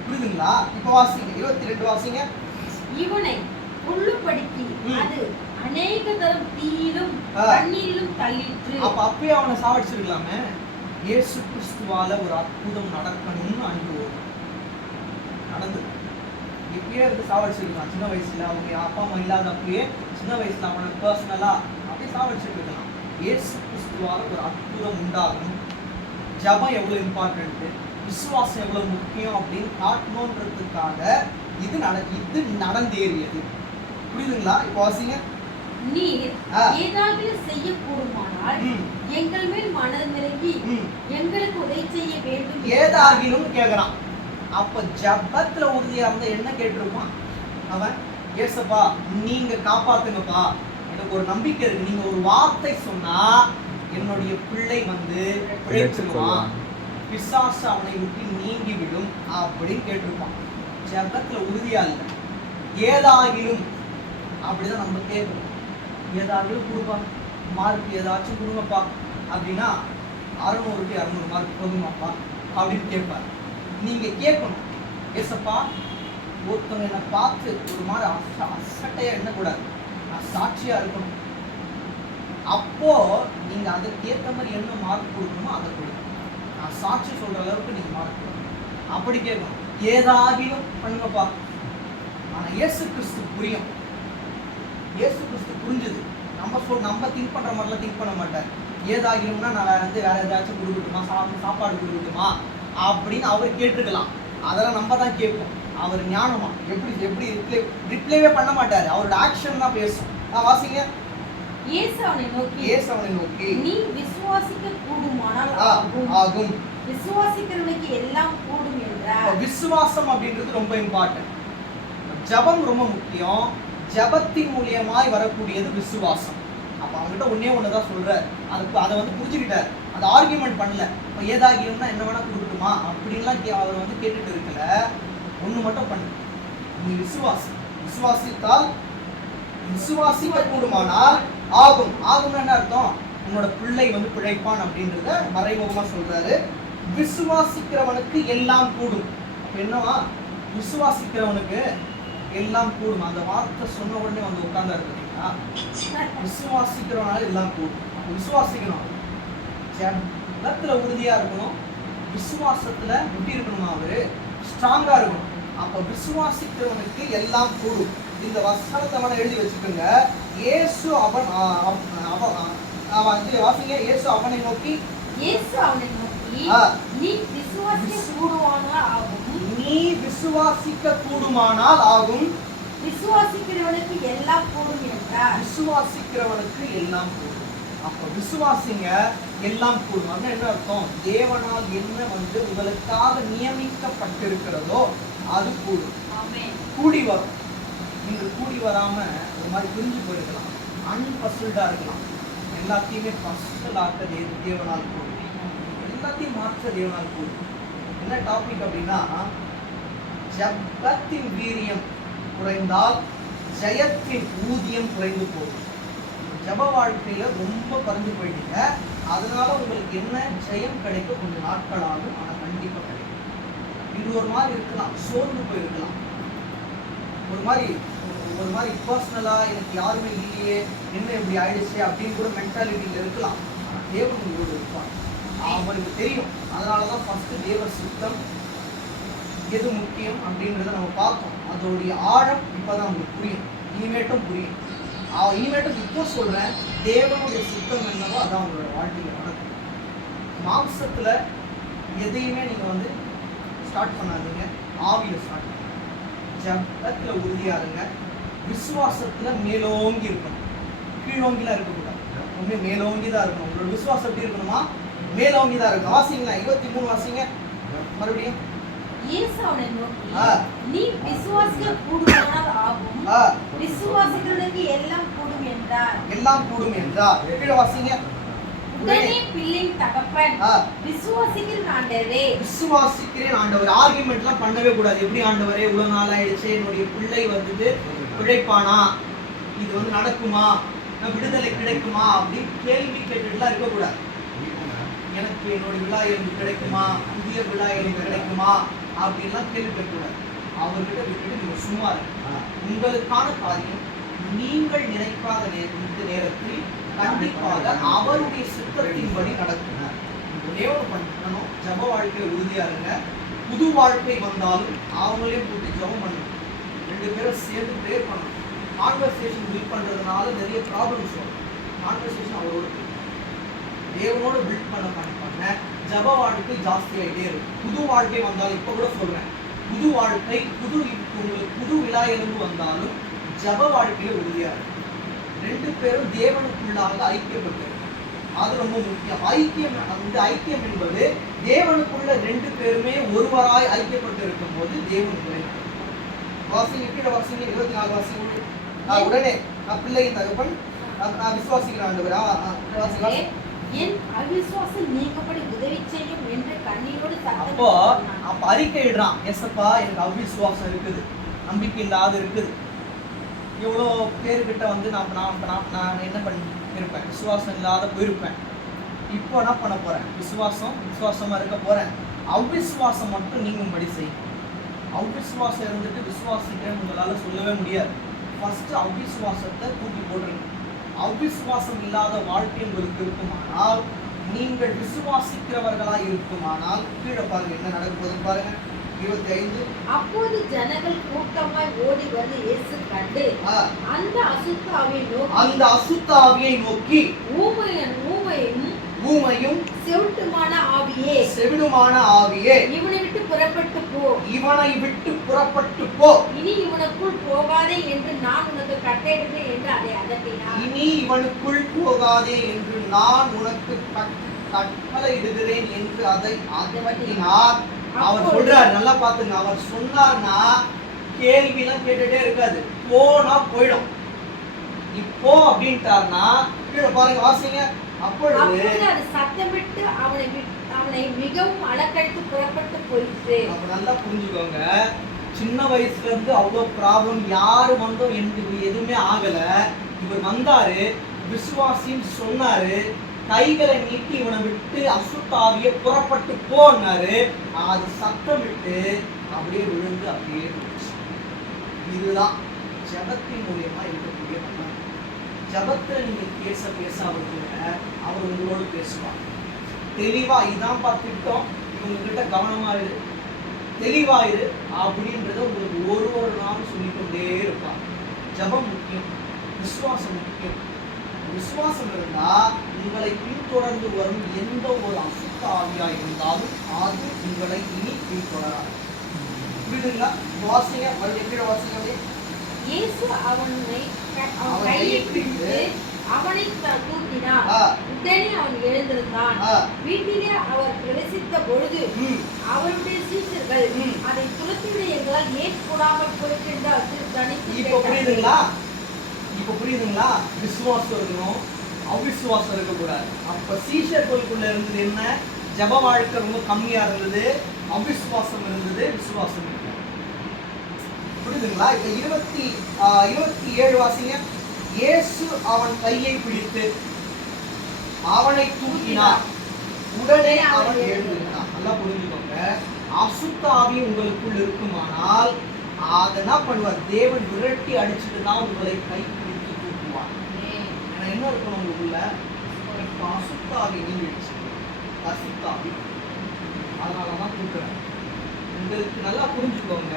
புரியுதுங்களா? இப்ப வாசிங்க. 22 வாசிங்க. இவனை கொல்லும்படிக்கு அது அநேக தரம் தீயிலும் தண்ணீரிலும் தள்ளிற்று. அப்பயே அவனை சாவடிச்சிருக்கலாமே. இயேசு கிறிஸ்துவால ஒரு அற்புதம் நடக்கணும்னு அனுபவம் நடந்தது. இப்பயே வந்து சாவடிச்சிருக்கலாம். சின்ன வயசுல அவங்க அப்பா அம்மா இல்லாத அப்பயே சின்ன வயசுல அவனை பர்சனலா அப்படியே சாவடிச்சிருக்கலாம். இயேசு கிறிஸ்துவால ஒரு அற்புதம் உண்டாகணும். ஜபம் எவ்வளவு இம்பார்ட்டன்ட், விசுவாசம் எவ்வளவு முக்கியம் அப்படின்னு காட்டணுன்றதுக்காக இது நடந்தேறியது. புரியுதுங்களா? இப்போ வாசிங்க. நீர் ஏதாவது செய்யக்கூடுமானால் எங்கள் மேல் மனது இறங்கி எங்களுக்கு உதவி செய்ய வேண்டும். ஏதாகிலும் கேக்குறான். அப்ப ஜபத்துல உறுதியா இருந்தா என்ன கேட்டிருப்பான் அவன்? ஏசப்பா நீங்க காப்பாத்துங்கப்பா, எனக்கு ஒரு நம்பிக்கை இருக்கு, நீங்க ஒரு வார்த்தை சொன்னா என்னுடைய பிள்ளை வந்து பிழைச்சிருவான், பிசாசு அவனை விட்டு நீங்கி விடும் அப்படின்னு கேட்டிருப்பான். ஜபத்துல உறுதியா இல்லை. ஏதாகிலும் அப்படிதான் நம்ம கேட்கணும். ஏதாகிலும் கொடுப்பா, மார்க் ஏதாச்சும் கொடுங்கப்பா அப்படின்னா 600க்கு 200 மார்க் போதுமாப்பா அப்படின்னு கேட்பார். நீங்க கேட்கணும், ஏசப்பா ஒருத்தவங்க என்னை பார்த்து ஒரு மாதிரி அசட்டையா எண்ணக்கூடாது, நான் சாட்சியா இருக்கணும். அப்போ நீங்க அதுக்கேற்ற மாதிரி என்ன மார்க் கொடுக்கணுமோ அதை கொடுக்கணும். நான் சாட்சி சொல்ற அளவுக்கு நீங்க மார்க் கொடுக்கணும். அப்படி கேட்கணும். ஏதாகிலும் பண்ணுங்கப்பா. ஆனா இயேசு கிறிஸ்து புரியும். இயேசு கிறிஸ்து புரிஞ்சுது. நம்ம திங்க் பண்ற மாதிரிலாம் திங்க் பண்ண மாட்டார். ஏதாகிலும்னா நான் வேற ஏதாச்சும் கொடுக்கட்டுமா, சாப்பாடு கொடுக்கட்டுமா அப்படின்னு அவர் கேட்டிருக்கலாம். அதெல்லாம் நம்ம தான் கேட்போம். அவர் ஞானமா எப்படி ரிப்ளைவே பண்ண மாட்டாரு. அவரோட ஆக்ஷன் தான் பேசும். வாசிங்க. இயேசு அவனை நோக்கி நீ விசுவாசிக்க கூடுமானால் ஆகும், விசுவாசிக்கிறவனுக்கு எல்லாம் கூடும் என்றார். விசுவாசம் அப்படின்றது ரொம்ப இம்பார்ட்டன்ட். ஜபம் ரொம்ப முக்கியம். ஜபத்தின் மூலியமாய் வரக்கூடியது விசுவாசம். அப்ப அவங்ககிட்ட ஒண்ணுதான் சொல்றாரு. அதை வந்து புரிஞ்சுக்கிட்டாரு. அந்த ஆர்கியூமெண்ட் பண்ணல. இப்போ ஏதாகிலும்னா என்ன வேணா கொடுக்கட்டுமா அப்படின்லாம் அவர் வந்து கேட்டுட்டு இருக்கல. ஒண்ணு மட்டும் பண்ணு, நீ விசுவாசித்தால் விசுவாசிக்க கூடுமானால் ஆகும். ஆகும்னா என்ன அர்த்தம்? உன்னோட பிள்ளை வந்து பிழைப்பான் அப்படின்றத மறைமுகமா சொல்றாரு. விசுவாசிக்கிறவனுக்கு எல்லாம் கூடும். அப்ப என்னவா? விசுவாசிக்கிறவனுக்கு எல்லாம் கூடும். அந்த வார்த்தை சொன்ன உடனே வந்து உட்கார்ந்தா இருக்கீங்களா? விசுவாசிக்கிறவனால எல்லாம் கூடும். விசுவாசிக்கணும், ஜபத்துல உறுதியா இருக்கணும். விசுவாசத்துல எப்படி இருக்கணுமா? அவரு ஸ்ட்ராங்கா இருக்கணும். அப்ப விசுவாசிக்கிறவனுக்கு எல்லாம் கூடும். இந்த வசனத்தை எழுதி வச்சுக்கோங்க. இயேசு வாசிங்க. இயேசு அவனை நோக்கி நீ விசுவாசிக்க கூடுமானால் ஆகும். நீ விசுவாசிக்க கூடுமானால் ஆகும். விசுவாசிக்கிறவனுக்கு எல்லாம் கூடும் என்றார். விசுவாசிக்கிறவனுக்கு எல்லாம் கூடும். அப்ப விசுவாசிங்க, எல்லாம் கூடும். அது என்ன அர்த்தம்? தேவனால் என்ன வந்து உங்களுக்காக நியமிக்கப்பட்டிருக்கிறதோ அது கூடும். கூடி வரும். நீங்க கூடி வராம ஒரு மாதிரி புரிஞ்சு போயிருக்கலாம், அன்பசுல்டா இருக்கலாம். எல்லாத்தையுமே பசுல் ஆக்க தேவனால் கூடும். எல்லாத்தையும் மாற்ற தேவனால் கூடும். என்ன டாபிக் அப்படின்னா, ஜபத்தின் வீரியம் குறைந்தால் ஜெயத்தின் ஊதியம் குறைந்து போகும். ஜப வாழ்க்கையில ரொம்ப பறந்து போயிட்டீங்க. அதனால உங்களுக்கு என்ன ஜெயம் கிடைக்க கொஞ்சம் நாட்கள் ஆகும். ஆனா கண்டிப்பா கிடைக்கும். இது ஒரு மாதிரி இருக்கலாம், சோர்ந்து போயிருக்கலாம், ஒரு மாதிரி பர்சனலா எனக்கு யாருமே இல்லையே, என்ன இப்படி ஆயிடுச்சு அப்படின்னு கூட மென்டாலிட்டியில இருக்கலாம். ஆனா தேவன் உங்களோடு இருப்பார். அவருக்கு தெரியும். அதனாலதான் ஃபர்ஸ்ட் தேவ சித்தம் எது முக்கியம் அப்படின்றத நம்ம பார்த்தோம். அதோடைய ஆழம் இப்பதான் உங்களுக்கு புரியும். இனிமேட்டும் புரியும். இனிமேட்டும் இப்போ சொல்றேன், தேவனுடைய சித்தம் என்னவோ அதான் உங்களோட வாழ்க்கையில நடக்கும். மாம்சத்துல எதையுமே நீங்க வந்து ஸ்டார்ட் பண்ணாதீங்க, ஆவியில ஸ்டார்ட் பண்ணுங்க. ஜபத்துல உறுதியா இருங்க. விசுவாசத்துல மேலோங்கி இருக்கணும், கீழோங்கிலாம் இருக்கக்கூடாது. உண்மையை மேலோங்கி தான் இருக்கணும். உங்களோட விசுவாசம் எப்படி இருக்கணுமா? மேலோங்கி தான் இருக்கணும். வாசிங்களா 23 வாசிங்க மறுபடியும். இயேசு அவனை நோக்கி நீ விசுவாசிக்க கூடுமானால் ஆகும், விசுவாசிக்கிறவனுக்கு எல்லாம் கூடும் என்றார். எல்லாம் கூடும் என்றார். கீழ வாசிங்க. உடனே பிள்ளையின் தகப்பன் விசுவாசிக்கிறேன் ஆண்டவரே, விசுவாசிக்கிறேன் ஆண்டவர். ஆர்கியூமெண்ட்லாம் பண்ணவே கூடாது. எப்படி ஆண்டவரே இவ்வளவு நாள் ஆயிடுச்சு, என்னுடைய பிள்ளை வந்துட்டு பிழைப்பானா, இது வந்து நடக்குமா, விடுதலை கிடைக்குமா அப்படின்னு கேள்வி கேட்டுட்டுலாம் இருக்கக்கூடாது. எனக்கு என்னுடைய விழா எலும்பு கிடைக்குமா, புதிய விழா எலும்பு கிடைக்குமா அப்படின்லாம் கேள்வி கேட்கக்கூடாது. அவர்கிட்ட விட்டுட்டு நீங்க சும்மா இருக்கு. உங்களுக்கான காரியம் நீங்கள் நினைக்காத இந்த நேரத்தில் கண்டிப்பாக அவருடைய சித்தத்தின்படி நடக்கும். ஒரே ஒரு பண்ணணும், ஜப வாழ்க்கையில உறுதியா இருங்க. புது வாழ்க்கை வந்தாலும் அவங்களே கூட்டி ஜபம் பண்ணணும். 2 பேரும் சேர்ந்து ப்ரேயர் பண்ணணும். கான்வர்சேஷன் பில்ட் பண்றதுனால நிறைய ப்ராப்ளம்ஸ் வரும். கான்வர்சேஷன் அவரோட தேவனோட பில்ட் பண்ண ஜப வாழ்க்கை ஜாஸ்தியாகிட்டே இருக்கும். புது வாழ்க்கை வந்தாலும் இப்ப கூட சொல்றேன், புது வாழ்க்கை உங்களுக்கு புது விழா எலும்பு வந்தாலும் ஜப வாழ்க்கையில உறுதியா இருக்கும். 2 பேரும் தேவனுக்குள்ளாக ஐக்கியப்பட்டு, அது ரொம்ப முக்கியம். ஐக்கியம் என்பது தேவனுக்குள்ள 2 பேருமே ஒருவராய் ஐக்கியப்பட்டு இருக்கும் போது தேவனுக்குள்ளே வாசிங்க. கீழே வாசிங்க, 24 வாசிங்க. உடனே பிள்ளையின் தகப்பன் விசுவாசிக்கிற ஆண்டவர் என் அவிசுவாசம் நீக்கப்படி உதவி செய்யும் என்று கண்ணீரோடு அப்போ அறிக்கை இடுறான், எஸ்ப்பா எனக்கு அவிசுவாசம் இருக்குது, நம்பிக்கை இல்லாத இருக்குது. எவ்வளோ பேர்கிட்ட வந்து நான் என்ன பண்ணிருப்பேன், விசுவாசம் இல்லாத போயிருப்பேன். இப்போ என்ன பண்ண போறேன், விசுவாசமா இருக்க போறேன். அவ்விசுவாசம் மட்டும் நீங்கும்படி செய்யும். அவ்விசுவாசம் இருந்துட்டு விசுவாசிக்கிறேன்னு உங்களால சொல்லவே முடியாது. ஃபர்ஸ்ட் அவ்விசுவாசத்தை தூக்கி போடுறீங்க. அவ்விசுவாசம் இல்லாத வாழ்க்கை உங்களுக்கு இருக்குமானால், நீங்கள் விசுவாசிக்கிறவர்களாய் இருக்குமானால், கீழே பாருங்க என்ன நடக்கும்போது பாருங்க. 25 அப்போது ஜனங்கள் கூட்டமாய் ஓடி வந்து இயேசு கண்டு அந்த அசுத்த ஆவியை நோக்கி ஊமையும் செவிட்டுமான ஆவியே இவனை விட்டு புறப்பட்டு போ, இனி இவனுக்குள் போகாதே என்று நான் உனக்கு கட்டளையிடுகிறேன் என்று அதை அதட்டினார். இனி இவனுக்குள் போகாதே என்று நான் உனக்கு கட்டளையிடுகிறேன் என்று அதை அதட்டினார். அவர் சொல்றாரு, நல்லா பாத்துங்க. அவர் சொன்னார்னா கேள்வி எல்லாம் கேட்டுட்டே இருக்காது, போனா போயிடும். இப்போ அப்படின்ட்டார்னா கீழே பாருங்க, வாசிங்க. அப்பொழுது அது சத்தமிட்டு அவனை மிகவும் அலக்கழித்து புறப்பட்டு போயிற்று. அப்ப நல்லா புரிஞ்சுக்கோங்க, சின்ன வயசுல இருந்து அவ்வளவு ப்ராப்ளம், யாரு வந்தோம் எனக்கு எதுவுமே ஆகல. இவர் வந்தாரு, விசுவாசின்னு சொன்னாரு, கைகளை நீட்டி இவனை விட்டு அசுத்தாவிய புறப்பட்டு போனாரு. அது சத்தம் விட்டு அப்படியே விழுந்து அப்படியே போச்சு. இதுதான் ஜபத்தின் மூலியமா இருக்கக்கூடிய மன்னம். ஜபத்துல நீங்க பேச அவர் உங்களோடு பேசுவார். தெளிவா இதான் பார்த்துட்டோம், இவங்க கிட்ட கவனமா இரு, தெளிவா இரு அப்படின்றத உங்களுக்கு ஒரு நாள் சொல்லிக்கொண்டே இருப்பாங்க. ஜபம் முக்கியம், விசுவாசம் முக்கியம். விசுவாசம் இருந்தா உங்களை பின்தொடர்ந்து வரும் எந்த ஒரு அசுத்த ஆவியா இருந்தாலும் அது உங்களை இனி பின்தொடராது. புரியுதுங்களா? வாசிங்க, கீழே வாசிங்க. இயேசு அவனை கையை பிடித்து அவனை தூக்கினார். உடனே அவன் எழுந்திருந்தான். வீட்டிலே அவர் பிரவேசித்த பொழுது அவருடைய சீஷர்கள் அதை துரத்திவிட எங்களால் ஏன் கூடாமல் போயிட்டு இப்ப புரியுதுங்களா? விசுவாசம் இருக்கணும், அவிசுவாசம் இருக்கக்கூடாது. அப்ப சீஷர்களுக்குள்ள இருந்தது என்ன? ஜப வாழ்க்கை ரொம்ப கம்மியா இருந்தது, அவிசுவாசம் இருந்தது, விசுவாசம் இருந்தது. புரியுதுங்களா? இப்ப 27 வாசிங்க. இயேசு அவன் கையை பிடித்து அவனை தூக்கினார். உடனே அவன் எழுந்திருந்தான். நல்லா புரிஞ்சுக்கோங்க, அசுத்த ஆவி உங்களுக்குள் இருக்குமானால் அதை என்ன பண்ணுவார்? தேவன் விரட்டி அடிச்சுட்டு தான் உங்களை கை பிடித்து தூக்குவார். என்ன இருக்கணும் உங்களுக்குள்ள? அசுத்தாவி நீங்கிடுச்சு, அசுத்தாவி, அதனாலதான் தூக்குறேன். உங்களுக்கு நல்லா புரிஞ்சுக்கோங்க,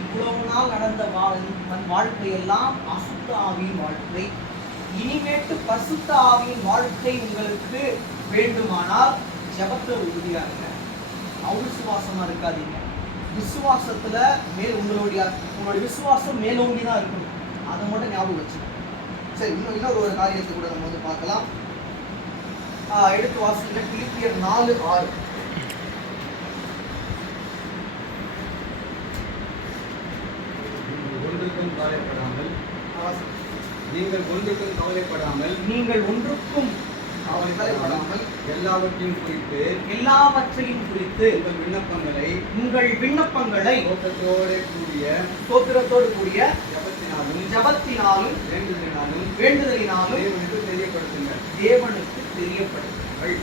இவ்வளவு நாள் நடந்த வாழ்க்கையெல்லாம் அசுத்த ஆவியின் வாழ்க்கை. இனிமேட்டு பசுத்த ஆவியின் வாழ்க்கை உங்களுக்கு வேண்டுமானால் ஜபத்துல உறுதியா இருங்க, அவிசுவாசமா இருக்காதீங்க. விசுவாசத்துல உங்களுடைய விசுவாசம் மேலோங்கிதான் இருக்கணும். அதை மட்டும் ஞாபகம் வச்சுக்கோங்க. சரி, இன்னொரு ஒரு காரியத்தை கூட நம்ம வந்து பார்க்கலாம். எடுத்து வாசிங்க, பிலிப்பியர் 4:6. நீங்கள் ஒன்றுக்கும் கவலைப்படாமல் எல்லாவற்றையும் குறித்து உங்கள் விண்ணப்பங்களை ஸ்தோத்திரத்தோடு கூடிய ஜபத்தினாலும் வேண்டுதலினாலும் தேவனுக்கு தெரியப்படுத்துங்கள்.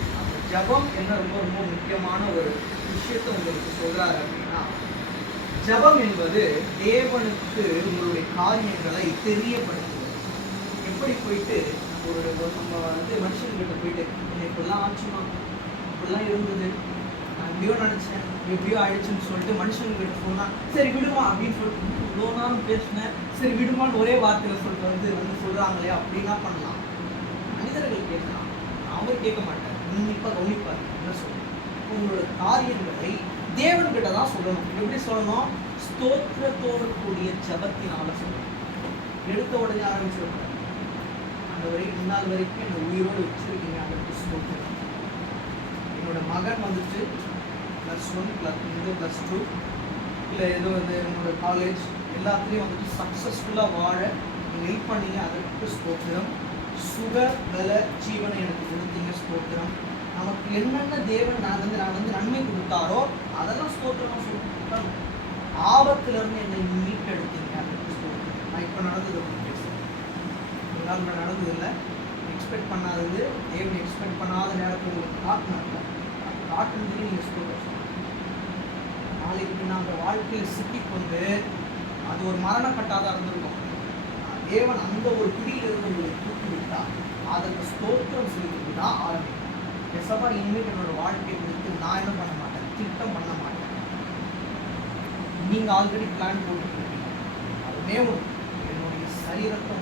ஜபம் என்ன ரொம்ப ரொம்ப முக்கியமான ஒரு விஷயத்தை உங்களுக்கு சொல்றாரு அப்படின்னா, ஜபம் என்பது தேவனுக்கு உங்களுடைய காரியங்களை தெரியப்படுத்துவது. எப்படி போயிட்டு நம்ம வந்து மனுஷன்கிட்ட போயிட்டு இப்படிலாம் ஆச்சுமா, இப்படிலாம் இருந்தது, நான் எப்படியோ நினச்சேன், எப்படியோ ஆயிடுச்சுன்னு சொல்லிட்டு மனுஷன்கிட்ட சொன்னால் சரி விடுமா அப்படின்னு சொல்லிட்டு இவ்வளோ நாளும் பேசினேன், சரி விடுமான்னு ஒரே வார்த்தையில் சொல்லிட்டு வந்து சொல்கிறாங்களே அப்படின்னா பண்ணலாம். மனிதர்கள் கேட்கலாம், அவர் கேட்க மாட்டார், உன்னிப்பாக கவனிப்பார். என்ன சொல்லணும்? உங்களோட காரியங்களை தேவன்கிட்ட தான் சொல்லணும். எப்படி சொல்லணும்? ஸ்தோத்திரத்தோடு கூடிய ஜபத்தினால சொல்லணும். எடுத்த உடனே ஆரம்பிச்சிருக்காங்க, அந்த வரை முன்னாள் வரைக்கும் என்னை உயிரோடு வச்சிருக்கீங்க, அதற்கு ஸ்தோத்திரம். என்னோட மகன் வந்துட்டு +1 +2 இல்லை ஏதோ வந்து என்னோட காலேஜ் எல்லாத்துலேயும் வந்துட்டு சக்ஸஸ்ஃபுல்லாக வாழ நீங்கள் ஹெல்ப் பண்ணீங்க, அதற்கு ஸ்தோத்திரம். சுக பல ஜீவனை எனக்கு கொடுத்தீங்க, ஸ்தோத்திரம். நமக்கு என்னென்ன தேவன் நான் வந்து நன்மை கொடுத்தாரோ அதெல்லாம் ஸ்தோத்திரமாக சொல்லணும். ஆபத்திலிருந்து என்னை மீட்டெடுத்தீங்க, அதற்கு ஸ்தோத்திரம். நான் இப்போ நடந்தது பேசுகிறேன், ஒரு நாள் நடந்ததில்லை, எக்ஸ்பெக்ட் பண்ணாதது, தேவன் எக்ஸ்பெக்ட் பண்ணாத நேரத்தில் உங்களுக்கு காட்டுனதுக்கு நீங்கள் ஸ்தோத்திரம். நாளைக்கு நான் அந்த வாழ்க்கையில் சிக்கிக்கொண்டு அது ஒரு மரணக்கட்டாக இருந்திருக்கும். தேவன் அந்த ஒரு பிடியிலிருந்து உங்களை தூக்கி விட்டால் அதற்கு ஸ்தோத்திரம் செய்வது தான் ஆரம்பிக்கும். எசப்பா இனிமேல் என்னோட வாழ்க்கை குறித்து நான் என்ன பண்ண மாட்டேன், திட்டம் பண்ண மாட்டேன். நீங்கள் ஆல்ரெடி பிளான் போட்டுருக்கீங்க, அதுவே என்னுடைய சரீரத்தை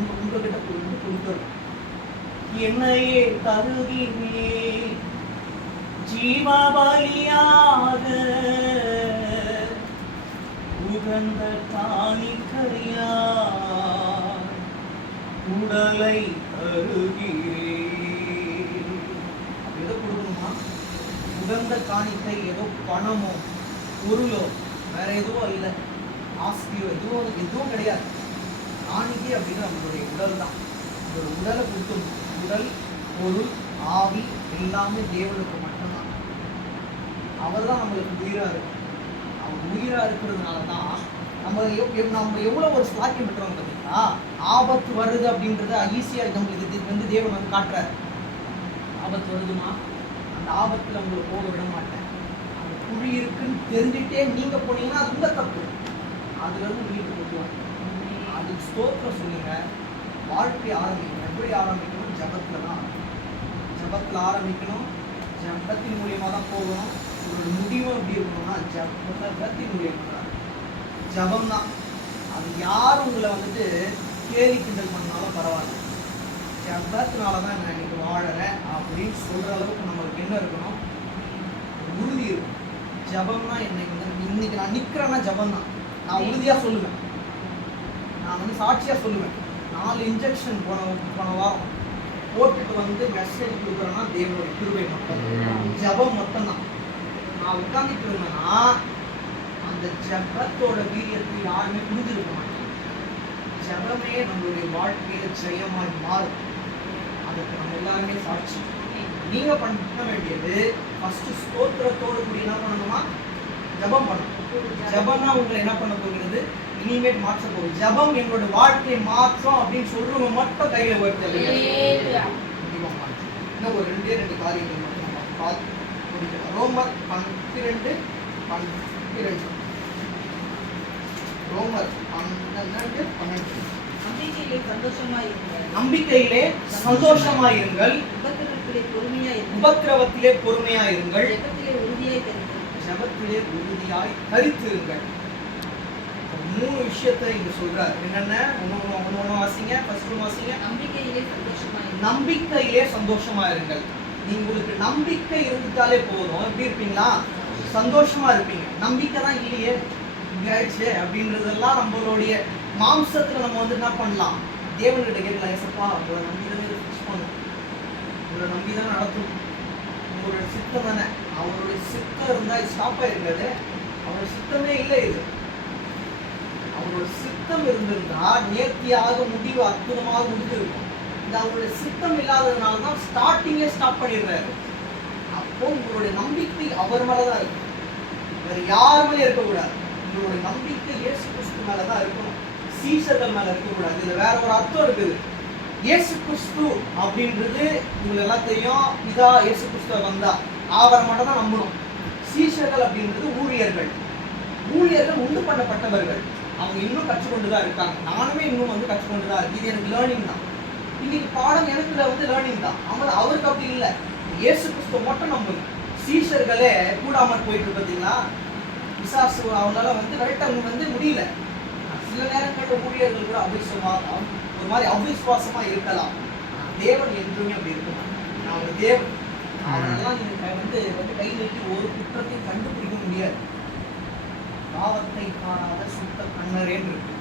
உங்ககிட்ட கொடுத்துரும். என்னையே தருகினே ஜீவபலியாக உகந்த காணிக்கையா உடலை தருகிறேன். எதை கொடுக்கணுமா? உகந்த காணிக்கை ஏதோ பணமோ பொருளோ வேற எதுவோ இல்லை, ஆஸ்தியோ எதுவும் கிடையாது. காணிக்கை அப்படின்னு நம்மளுடைய உடல் தான். ஒரு உடலை கொடுத்துருணும். உடல், பொருள், ஆவி எல்லாமே தேவனுக்கு மட்டும்தான். அவர் தான் நம்மளுக்கு உயிராக இருக்கும். அவர் உயிராக இருக்கிறதுனால தான் நம்ம எவ்வளோ ஒரு ஸ்லாக்கியம் பெற்றோம் பார்த்தீங்களா? ஆபத்து வருது அப்படின்றத ஈஸியாக நம்மளுக்கு இது வந்து தேவன் வந்து காட்டுறாரு. ஆபத்து வருதுமா, அந்த ஆபத்தில் உங்களை போக விட மாட்டேன். அந்த குழி இருக்குன்னு தெரிஞ்சுட்டே நீங்கள் போனீங்கன்னா அது உங்கள் தப்பு. அதுலேருந்து மீட்டு கொண்டுவாங்க. அதுக்கு ஸ்தோத்திரம் சொல்லுங்க. வாழ்க்கை ஆரம்பிக்கணும். எப்படி ஆரம்பிக்கணும்? ஜபத்தில் தான். ஜபத்தில் ஆரம்பிக்கணும். ஜபத்தின் மூலியமாக தான் போகணும். உங்களோட முடிவும் எப்படி இருக்கணும்னா ஜபத்தின் மூலியமாக தான். ஜபம் தான். அது யார் உங்களை வந்துட்டு கேலி கிண்டல் பண்ணாலும் பரவாயில்ல, ஜபத்தினால தான் நான் இன்னைக்கு வாழறேன் அப்படின்னு சொல்கிற அளவுக்கு நம்மளுக்கு என்ன இருக்கணும்? உறுதி இருக்கும். ஜபம்னா இன்னைக்கு வந்து இன்னைக்கு நான் நிற்கிறேன்னா ஜபம் தான். நான் உறுதியாக சொல்லுவேன், நான் வந்து சாட்சியாக சொல்லுவேன். 4 இன்ஜெக்ஷன் போன வாரம் போட்டுட்டு வந்து மெசேஜ் கொடுக்குறேன்னா தேவனோட கிருபை மட்டும், ஜபம் மட்டும்தான். நான் உட்காந்துட்டு இருந்தேன்னா அந்த ஜபத்தோட வீரியத்தை யாருமே புரிஞ்சிருக்க மாட்டாங்க. ஜபமே நம்மளுடைய வாழ்க்கையில ஜெயமாய் மாறும். அதுக்கு நம்ம எல்லாருமே சாட்சி. நீங்க பண்ண வேண்டியது ஃபர்ஸ்ட் ஸ்தோத்திரத்தோடு கூடி என்ன பண்ணணுமா? ஜபம் பண்ணணும். ஜபம்னா உங்களை என்ன பண்ண போகிறது? இனிமேட் மாற்ற போகுது. ஜபம் எங்களோட வாழ்க்கையை மாற்றம் அப்படின்னு சொல்றவங்க மட்டும் கையில உயர்த்தல. இன்னும் ஒரு 2 காரியங்கள் மட்டும் நம்ம பார்த்து முடிக்கலாம். ரோமர் 12:12. ரோமர் 12:12. நம்பிக்கையிலே சந்தோஷமாயிருங்கள், உபத்திரவத்திலே பொறுமையாயிருங்கள், ஜபத்திலே உறுதியாய் தரித்திருங்கள். 3 விஷயத்தை இங்க சொல்றாரு. என்னென்ன? ஒன்னு வாசிங்க. ஃபர்ஸ்ட் வாசிங்க. நம்பிக்கையிலே சந்தோஷமா இருங்கள். உங்களுக்கு நம்பிக்கை இருந்துட்டாலே போதும். எப்படி இருப்பீங்களா? சந்தோஷமா இருப்பீங்க. நம்பிக்கை தான் இல்லையே, ஆயிடுச்சு அப்படின்றதெல்லாம் நம்மளுடைய மாம்சத்துல நம்ம வந்து என்ன பண்ணலாம்? தேவன்கிட்ட கேட்கலாம், ஏசப்பா உங்களை நம்பி தான் ஃபிக்ஸ் பண்ணும், உங்களை நம்பி தான் நடத்தும், உங்களோட சித்தம் தானே. அவருடைய சித்தம் இருந்தா இது ஸ்டாப் ஆயிருக்காது. அவரோட சித்தமே இல்லை. இது அவரோட சித்தம் இருந்திருந்தா நேர்த்தியாக முடிவு அற்புதமாக முடிஞ்சிருக்கும். இது அவருடைய சித்தம் இல்லாததுனால தான் ஸ்டார்டிங்கே ஸ்டாப் பண்ணிடுறாரு. அப்போ உங்களுடைய நம்பிக்கை அவர் மேலதான் இருக்கும், வேற யார் மேலே இருக்கக்கூடாது. உங்களுடைய நம்பிக்கை இயேசு கிறிஸ்து மேலதான் இருக்கணும், சீஷர்கள் மேல இருக்கக்கூடாது. இதுல வேற ஒரு அர்த்தம் இருக்குது. இயேசு கிறிஸ்து அப்படின்றது உங்களுக்கு எல்லாம் தெரியும். இதா இயேசு கிறிஸ்துவ வந்தா அவரை மட்டும் தான் நம்பணும். சீஷர்கள் அப்படின்றது ஊழியர்கள். ஊழியர்கள் உண்டு பண்ணப்பட்டவர்கள். அவங்க இன்னும் கற்றுக்கொண்டுதான் இருக்காங்க. நானுமே இன்னும் வந்து கற்றுக்கொண்டுதான் இருக்கு. இது எனக்கு லேர்னிங் தான். இன்னைக்கு பாடம் எனக்கு வந்து லேர்னிங் தான். அவருக்கு அப்படி இல்லை. இயேசு கிறிஸ்துவ மட்டும் நம்புங்க. சீஷர்களே கூடாமல் போயிட்டு பார்த்தீங்களா, விசாசு அவங்களால வந்து கரெக்டாக அவங்க வந்து முடியல. சில நேரங்களில் ஊழியர்கள் கூட ஒரு மாதிரி அவிசுவாசமா இருக்கலாம். தேவன் என்றுமே அப்படி இருக்கணும். அவர் தேவன். அவரெல்லாம் நீங்க வந்து கை நீட்டி ஒரு குற்றத்தையும் கண்டுபிடிக்க முடியாது. பாவத்தை காணாத சுத்த கண்ணரேன்னு இருக்கு.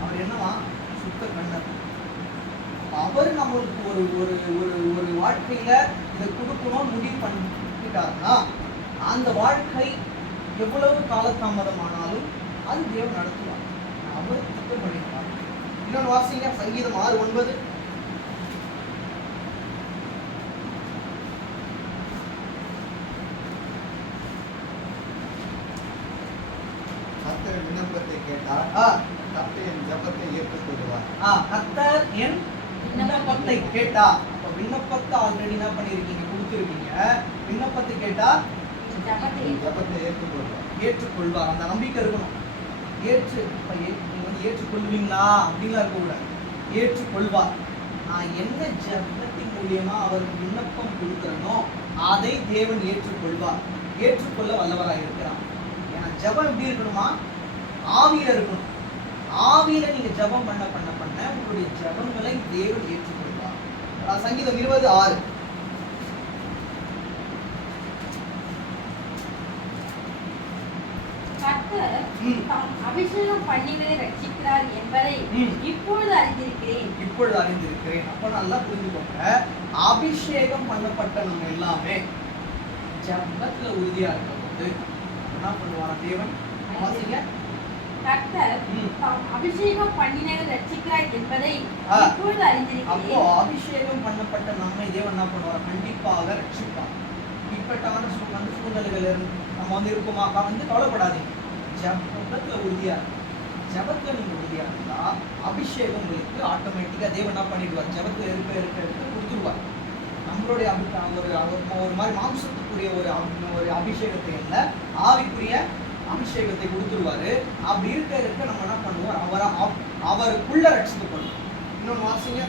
அவர் என்னவா? சுத்த கண்ணர். அவர் நம்மளுக்கு ஒரு ஒரு ஒரு ஒரு வாழ்க்கையில இதை கொடுக்கணும்னு முடிவு பண்ணிட்டாருன்னா அந்த வாழ்க்கை எவ்வளவு காலதாமதமானாலும் அது தேவன் நடத்துவார். அவர் திட்டம் பண்ணிருப்பார். இன்னொன்று வாசிங்க, சங்கீதம் 6:9. கர்த்தர் விண்ணப்பத்தை கேட்டார், கர்த்தர் என் ஜெபத்தை ஏற்றுக்கொள்வார். கர்த்தர் என் விண்ணப்பத்தை கேட்டா. அப்ப விண்ணப்பத்தை ஆல்ரெடி என்ன பண்ணிருக்கீங்க? கொடுத்துருக்கீங்க. விண்ணப்பத்தை கேட்டா என் ஜெபத்தை ஏற்றுக்கொள்வார். ஏற்றுக்கொள்வார். அந்த நம்பிக்கை இருக்கணும். நீங்க வந்து ஏற்றுக்கொள்வீங்களா அப்படின்லாம் இருக்கக்கூடாது. ஏற்றுக்கொள்வார். நான் என்ன ஜெபத்தின் மூலியமா அவருக்கு விண்ணப்பம் கொடுக்கிறனோ அதை தேவன் ஏற்றுக்கொள்வார். ஏற்றுக்கொள்ள வல்லவராக இருக்கிறார். ஏன்னா ஜெபம் எப்படி இருக்கணுமா? ஆவியில இருக்கணும். ஆவியில நீங்க ஜெபம் பண்ண பண்ண பண்ண உங்களுடைய ஜெபங்களை தேவன் ஏற்றுக்கொள்வார். சங்கீதம் 20:6. கர்த்தர் தாம் அபிஷேகம் பண்ணினதை ரட்சிக்கிறார் என்பதை இப்பொழுது அறிந்திருக்கிறேன். இப்பொழுது அறிந்திருக்கிறேன். அப்ப நல்லா புரிஞ்சுக்கோங்க. அபிஷேகம் பண்ணப்பட்ட நம்ம எல்லாமே ஜெபத்துல உறுதியா இருக்கும்போது என்ன பண்ணுவார் தேவன்? வாசிங்க. கர்த்தர் தாம் அபிஷேகம் பண்ணினதை ரட்சிக்கிறார் என்பதை இப்பொழுது அறிந்திருக்கிறேன். அப்போ அபிஷேகம் பண்ணப்பட்ட நம்மை தேவன் என்ன பண்ணுவார்? கண்டிப்பாக ரட்சிப்பார். இப்பட்டான சூழ்நிலைகள் நம்ம வந்து இருக்குமா வந்து கவலைப்படாதீங்க. ஜபத்துல உறுதியா இருக்கும். ஜபத்துல நீங்க உறுதியா இருந்தா அபிஷேகம் உங்களுக்கு ஆட்டோமேட்டிக்கா தேவன் என்ன பண்ணிடுவார்? ஜபத்துல இருக்க கொடுத்துருவார். நம்மளுடைய ஒரு மாதிரி மாம்சத்துக்குரிய ஒரு அபிஷேகத்தை இல்லை, ஆவிக்குரிய அபிஷேகத்தை கொடுத்துருவாரு. அப்படி இருக்க நம்ம என்ன பண்ணுவோம்? அவருக்குள்ள ரட்சிக்கப்படுவோம். இன்னொன்று வாசிங்க,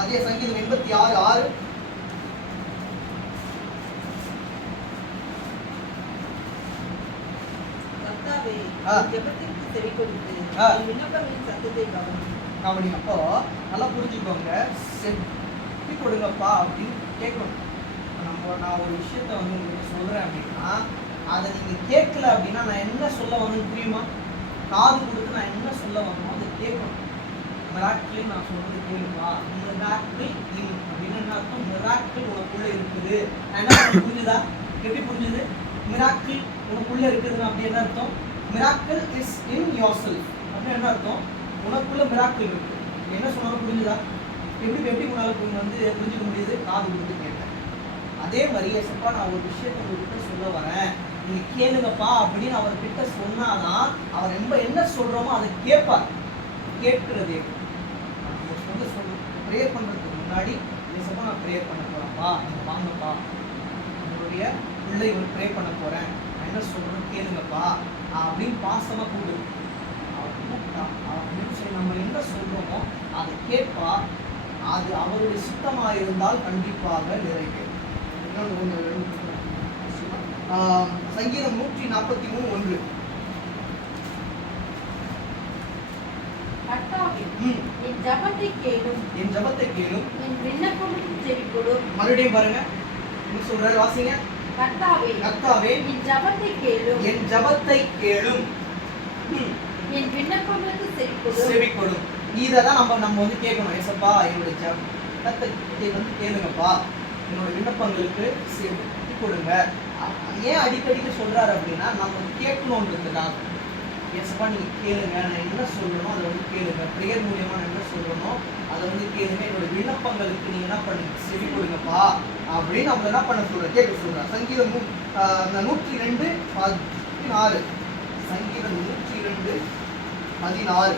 அதே சங்கீதம் 86:6. ஜெபத்திற்கு செவி கொடுத்து விண்ணப்பங்களின் சத்தத்தை கவனிங்க. அப்போ நல்லா புரிஞ்சுக்கோங்க. செவி கொடுங்கப்பா அப்படின்னு கேட்கணும். நான் ஒரு விஷயத்த வந்து உங்களுக்கு சொல்றேன் அப்படின்னா அதை நீங்க கேட்கல அப்படின்னா நான் என்ன சொல்ல வந்தேன்னு புரியுமா? காது கொடுத்து நான் என்ன சொல்ல வந்தோம் அதை கேட்கணும். மிராக்கிள் நான் சொல்றது கேளுப்பா. மிராக்கிள் அப்படின்னு என்ன அர்த்தம்? மிராக்கிள் உனக்குள்ள இருக்குது. என்ன புரிஞ்சுதா? எப்படி புரிஞ்சுது? மிராக்கிள் உனக்குள்ள இருக்குதுன்னு அப்படி என்ன அர்த்தம்? Miracle is in your self அப்படின்னு என்ன அர்த்தம்? உனக்குள்ள மிராக்கிள் இருக்கு. என்ன சொன்னாலும் புரிஞ்சுதா? எப்படி உன்னால வந்து புரிஞ்சுக்க முடியுது? காது கொடுத்து கேட்டேன். அதே மாதிரி எசப்பா நான் ஒரு விஷயத்தை உங்ககிட்ட சொல்ல வரேன், நீங்க கேளுங்கப்பா அப்படின்னு அவர்கிட்ட சொன்னாதான் அவர் என்ன சொல்றோமோ அதை கேட்பார். கேட்கிறதே நம்ம சொல்ல ப்ரேயர் பண்றதுக்கு முன்னாடி எசப்பா நான் ப்ரேயர் பண்ண போறேன்ப்பா, நீங்க வாங்கப்பா, உங்களுடைய பிள்ளை ப்ரே பண்ண போறேன், நான் என்ன சொல்றேன்னு கேளுங்கப்பா அப்படின்னு பாசமா கூப்பிடு. நம்ம என்ன சொல்றோமோ அதை கேட்பா. அது அவருடைய சுத்தமா இருந்தால் கண்டிப்பாக நிறைவேறும். சங்கீதம் 143:1. என் ஜபத்தை கேளும், என் ஜபத்தை கேளும், என் விண்ணப்பங்களுக்கு செவி கொடும். மறுபடியும் பாருங்க, என்ன சொல்றாரு? வாசிங்க. கர்த்தாவே, கர்த்தாவே, என் ஜபத்தை கேளும், என் ஜபத்தை கேளும், என் விண்ணப்பங்களுக்கு செவி கொடும். இததான் நம்ம வந்து கேட்கணும். ஏசப்பா என்னுடைய ஜபத்தை வந்து கேளுங்கப்பா, என்னோட விண்ணப்பங்களுக்கு செவி கொடுங்க. ஏன் அடிக்கடிக்கு சொல்றாரு அப்படின்னா நம்ம கேட்கணுன்றதுக்காக. ஏசப்பா நீங்க கேளுங்க, நான் என்ன சொல்லணும் அதை வந்து கேளுங்க. ப்ரேயர் மூலியமா நான் என்ன சொல்லணும் அதை வந்து கேளுங்க. என்னோட விண்ணப்பங்களுக்கு நீங்க என்ன பண்ணுங்க? செவி கொடுங்கப்பா அப்படின்னு நம்ம என்ன பண்ண சொல்ற? கேட்க சொல்றேன். சங்கீதம் 102:16. சங்கீதம் 102:16.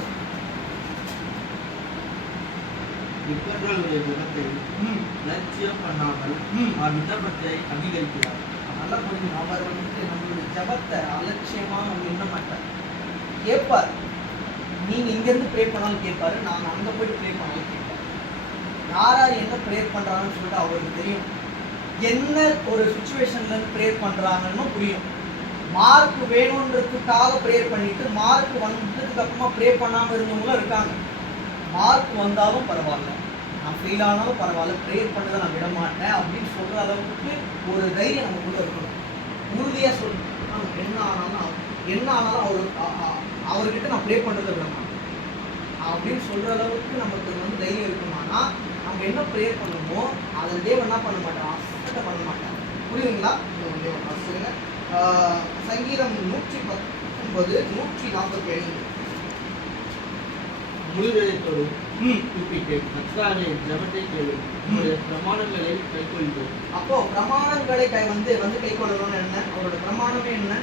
விற்பர்களுடைய ஜபத்தை லட்சியம் பண்ணாமல் விண்ணப்பத்தை அங்கீகரிக்கிறார். நல்லா புரியும். அவர் வந்துட்டு நம்மளுடைய ஜபத்தை அலட்சியமா நம்ம எண்ண மாட்டார், கேட்பார். நீங்க இங்க இருந்து ப்ரே பண்ணாலும் கேட்பாரு, நாங்க அங்க போயிட்டு ப்ரே பண்ணாலும் கேட்பாரு. யார் யார் என்ன ப்ரேயர் பண்றாங்கன்னு சொல்லிட்டு அவருக்கு தெரியும். என்ன ஒரு சுச்சுவேஷன்ல இருந்து ப்ரேயர் பண்றாங்கன்னு புரியும். மார்க் வேணுன்றதுக்காக ப்ரேயர் பண்ணிட்டு மார்க் வந்ததுக்கு அப்புறமா ப்ரேயர் பண்ணாம இருந்தவங்களும் இருக்காங்க. மார்க் வந்தாலும் பரவாயில்ல, நான் ஃபெயில் ஆனாலும் பரவாயில்ல, ப்ரேயர் பண்ணதை நான் விட மாட்டேன் அப்படின்னு சொல்ற அளவுக்கு ஒரு தைரியம் நமக்குள்ள இருக்கணும். உறுதியா சொல்லணும், என்ன ஆனாலும் அவர்கிட்ட நான் ப்ரே பண்றதை விட மாட்டேன் அப்படின்னு சொல்ற அளவுக்கு நமக்கு தைரியம் இருக்குமானா நம்ம என்ன ப்ரேயர் பண்ணுமோ அதை தேவன் என்ன பண்ண மாட்டான், அசட்டை பண்ண மாட்டான். புரியுதுங்களா? சொல்லுங்க. சங்கீதம் 119 145. முழுவதோடு கூப்பிட்டு கர்த்தாவே ஜெபத்தை கேளு, உம்முடைய பிரமாணங்களை கைக்கொள்ளுங்கள். அப்போ பிரமாணங்களை கை கொள்ளணும்னு என்ன? அவரோட பிரமாணமே என்ன?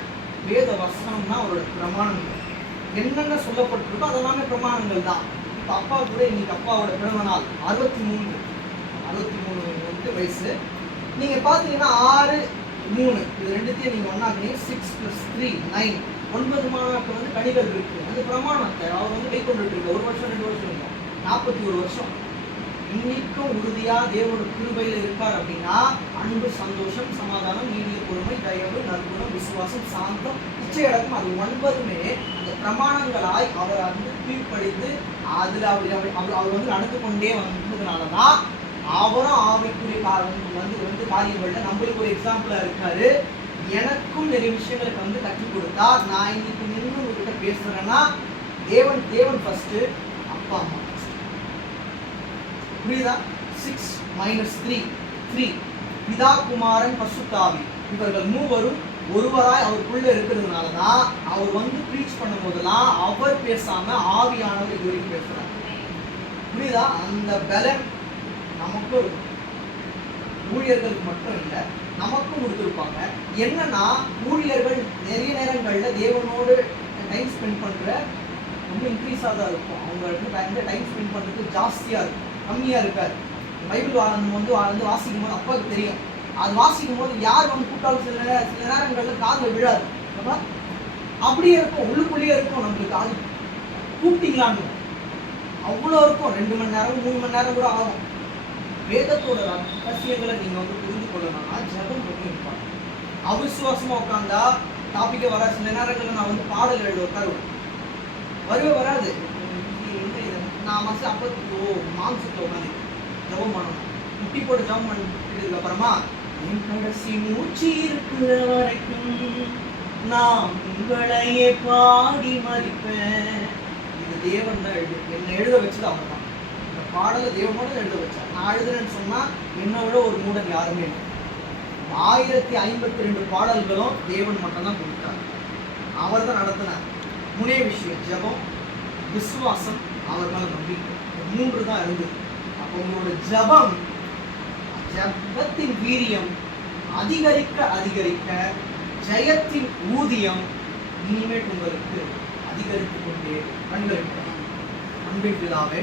வேத வசனம் தான் அவரோட பிரமாணங்கள். என்னென்ன சொல்லப்பட்டிருக்கோ அதெல்லாமே பிரமாணங்கள் தான். இப்போ அப்பா கூட இன்னைக்கு அப்பாவோட பிறந்த நாள் 63 வயசு. நீங்க பாத்தீங்கன்னா 6, 3 இது ரெண்டுத்தையும் நீங்க ஒன்னாக்குனீங்க. 6 + 3 9. 9 மாணவர்கள் கணிகள் இருக்கு. அந்த பிரமாணத்தை அவர் கை கொண்டுட்டு இருக்க 1 வருஷம் 2 வருஷம் இருக்கும், 41 வருஷம். இன்னைக்கும் உறுதியா தேவனோட கிருபையில இருக்கார் அப்படின்னா அன்பு, சந்தோஷம், சமாதானம், நீடிய பொறுமை, தயவு, நற்குணம், விசுவாசம், சாந்தம், இச்சையடக்கம், அது 9மே அந்த பிரமாணங்களாய் அவர் கீழ்ப்படிந்து அதுல அவர் நடந்து கொண்டே வந்ததுனாலதான் அவரும் ஆவிக்குரிய காரியங்கள்ல நம்மளுக்கு ஒரு எக்ஸாம்பிளா இருக்காரு. எனக்கும் நிறைய விஷயங்களுக்கு கற்றுக் கொடுத்தா நான் இன்னைக்கு நின்று உங்ககிட்ட பேசுறேன்னா தேவன் ஃபர்ஸ்ட், அப்பா அம்மா ஃபர்ஸ்ட். புரியுதா? 6 - 3 பிதா, குமாரன், பரிசுத்தாவி இவர்கள் மூவரும் ஒருவராய் அவருக்குள்ள இருக்கிறதுனாலதான் அவர் ப்ரீச் பண்ணும் போதெல்லாம் அவர் பேசாம ஆவியானவர் இது வரைக்கும் பேசுறாரு. புரியுதா? அந்த பலன் நமக்கும் இருக்கும். ஊழியர்களுக்கு மட்டும் இல்லை, நமக்கும் கொடுத்துருப்பாங்க. என்னன்னா ஊழியர்கள் நிறைய நேரங்கள்ல தேவனோடு டைம் ஸ்பெண்ட் பண்ற ரொம்ப இன்க்ரீஸாக தான் இருக்கும். அவங்களுக்கு டைம் ஸ்பெண்ட் பண்றது ஜாஸ்தியா இருக்கும், கம்மியா இருக்காது. பைபிள் வாசிக்கும் போது அப்பாவுக்கு தெரியும். அது வாசிக்கும் போது யார் கூட்டாலும் சில நேரங்கள்ல காதுல விழாது, அப்படியே இருக்கும், உள்ளுக்குள்ளேயே இருக்கும். நம்மளுக்கு அது கூப்பிட்டீங்களான்னு அவ்வளோ இருக்கும். 2 மணி நேரம் 3 மணி நேரம் கூட ஆகும். வேதத்தோட ரகசியங்களை நீங்க புரிந்து கொள்ளணும்னா ஜெபம் ரொம்ப இம்பார்ட்டன்ட். அவிசுவாசமா உட்காந்தா டாபிக்கே வராது. சில நேரங்களில் நான் பாடல் எழுத உட்காருவேன், வராது. நான் அப்போ மாம்சத்தில் உட்காந்து ஜபம் பண்ணணும். முட்டி போட்டு ஜபம் பண்ணிட்டு அப்புறமா என் கடைசி மூச்சு இருக்கிற வரைக்கும் நான் உங்களையே பாடி மதிப்பேன். இது தேவன் தான் என்னை எழுத வச்சது அவர் தான். இந்த பாடலை தேவனோட எழுத வச்சார். நான் எழுதுறேன்னு சொன்னா என்னோட ஒரு மூடன் யாருமே இல்லை. 1052 பாடல்களும் தேவன் மட்டும்தான் கொடுத்தார், அவர் தான் நடத்தினார். 3 விஷயம், ஜெபம், விசுவாசம், அவர் மேல நம்பிக்கை, 3 தான் இருந்தது. அப்போ உங்களோட ஜெபத்தின் வீரியம் அதிகரிக்க ஜெயத்தின் ஊதியம் இனிமேல் உங்களுக்கு அதிகரித்துக் கொண்டே கண்கள். அன்பின் பிதாவே,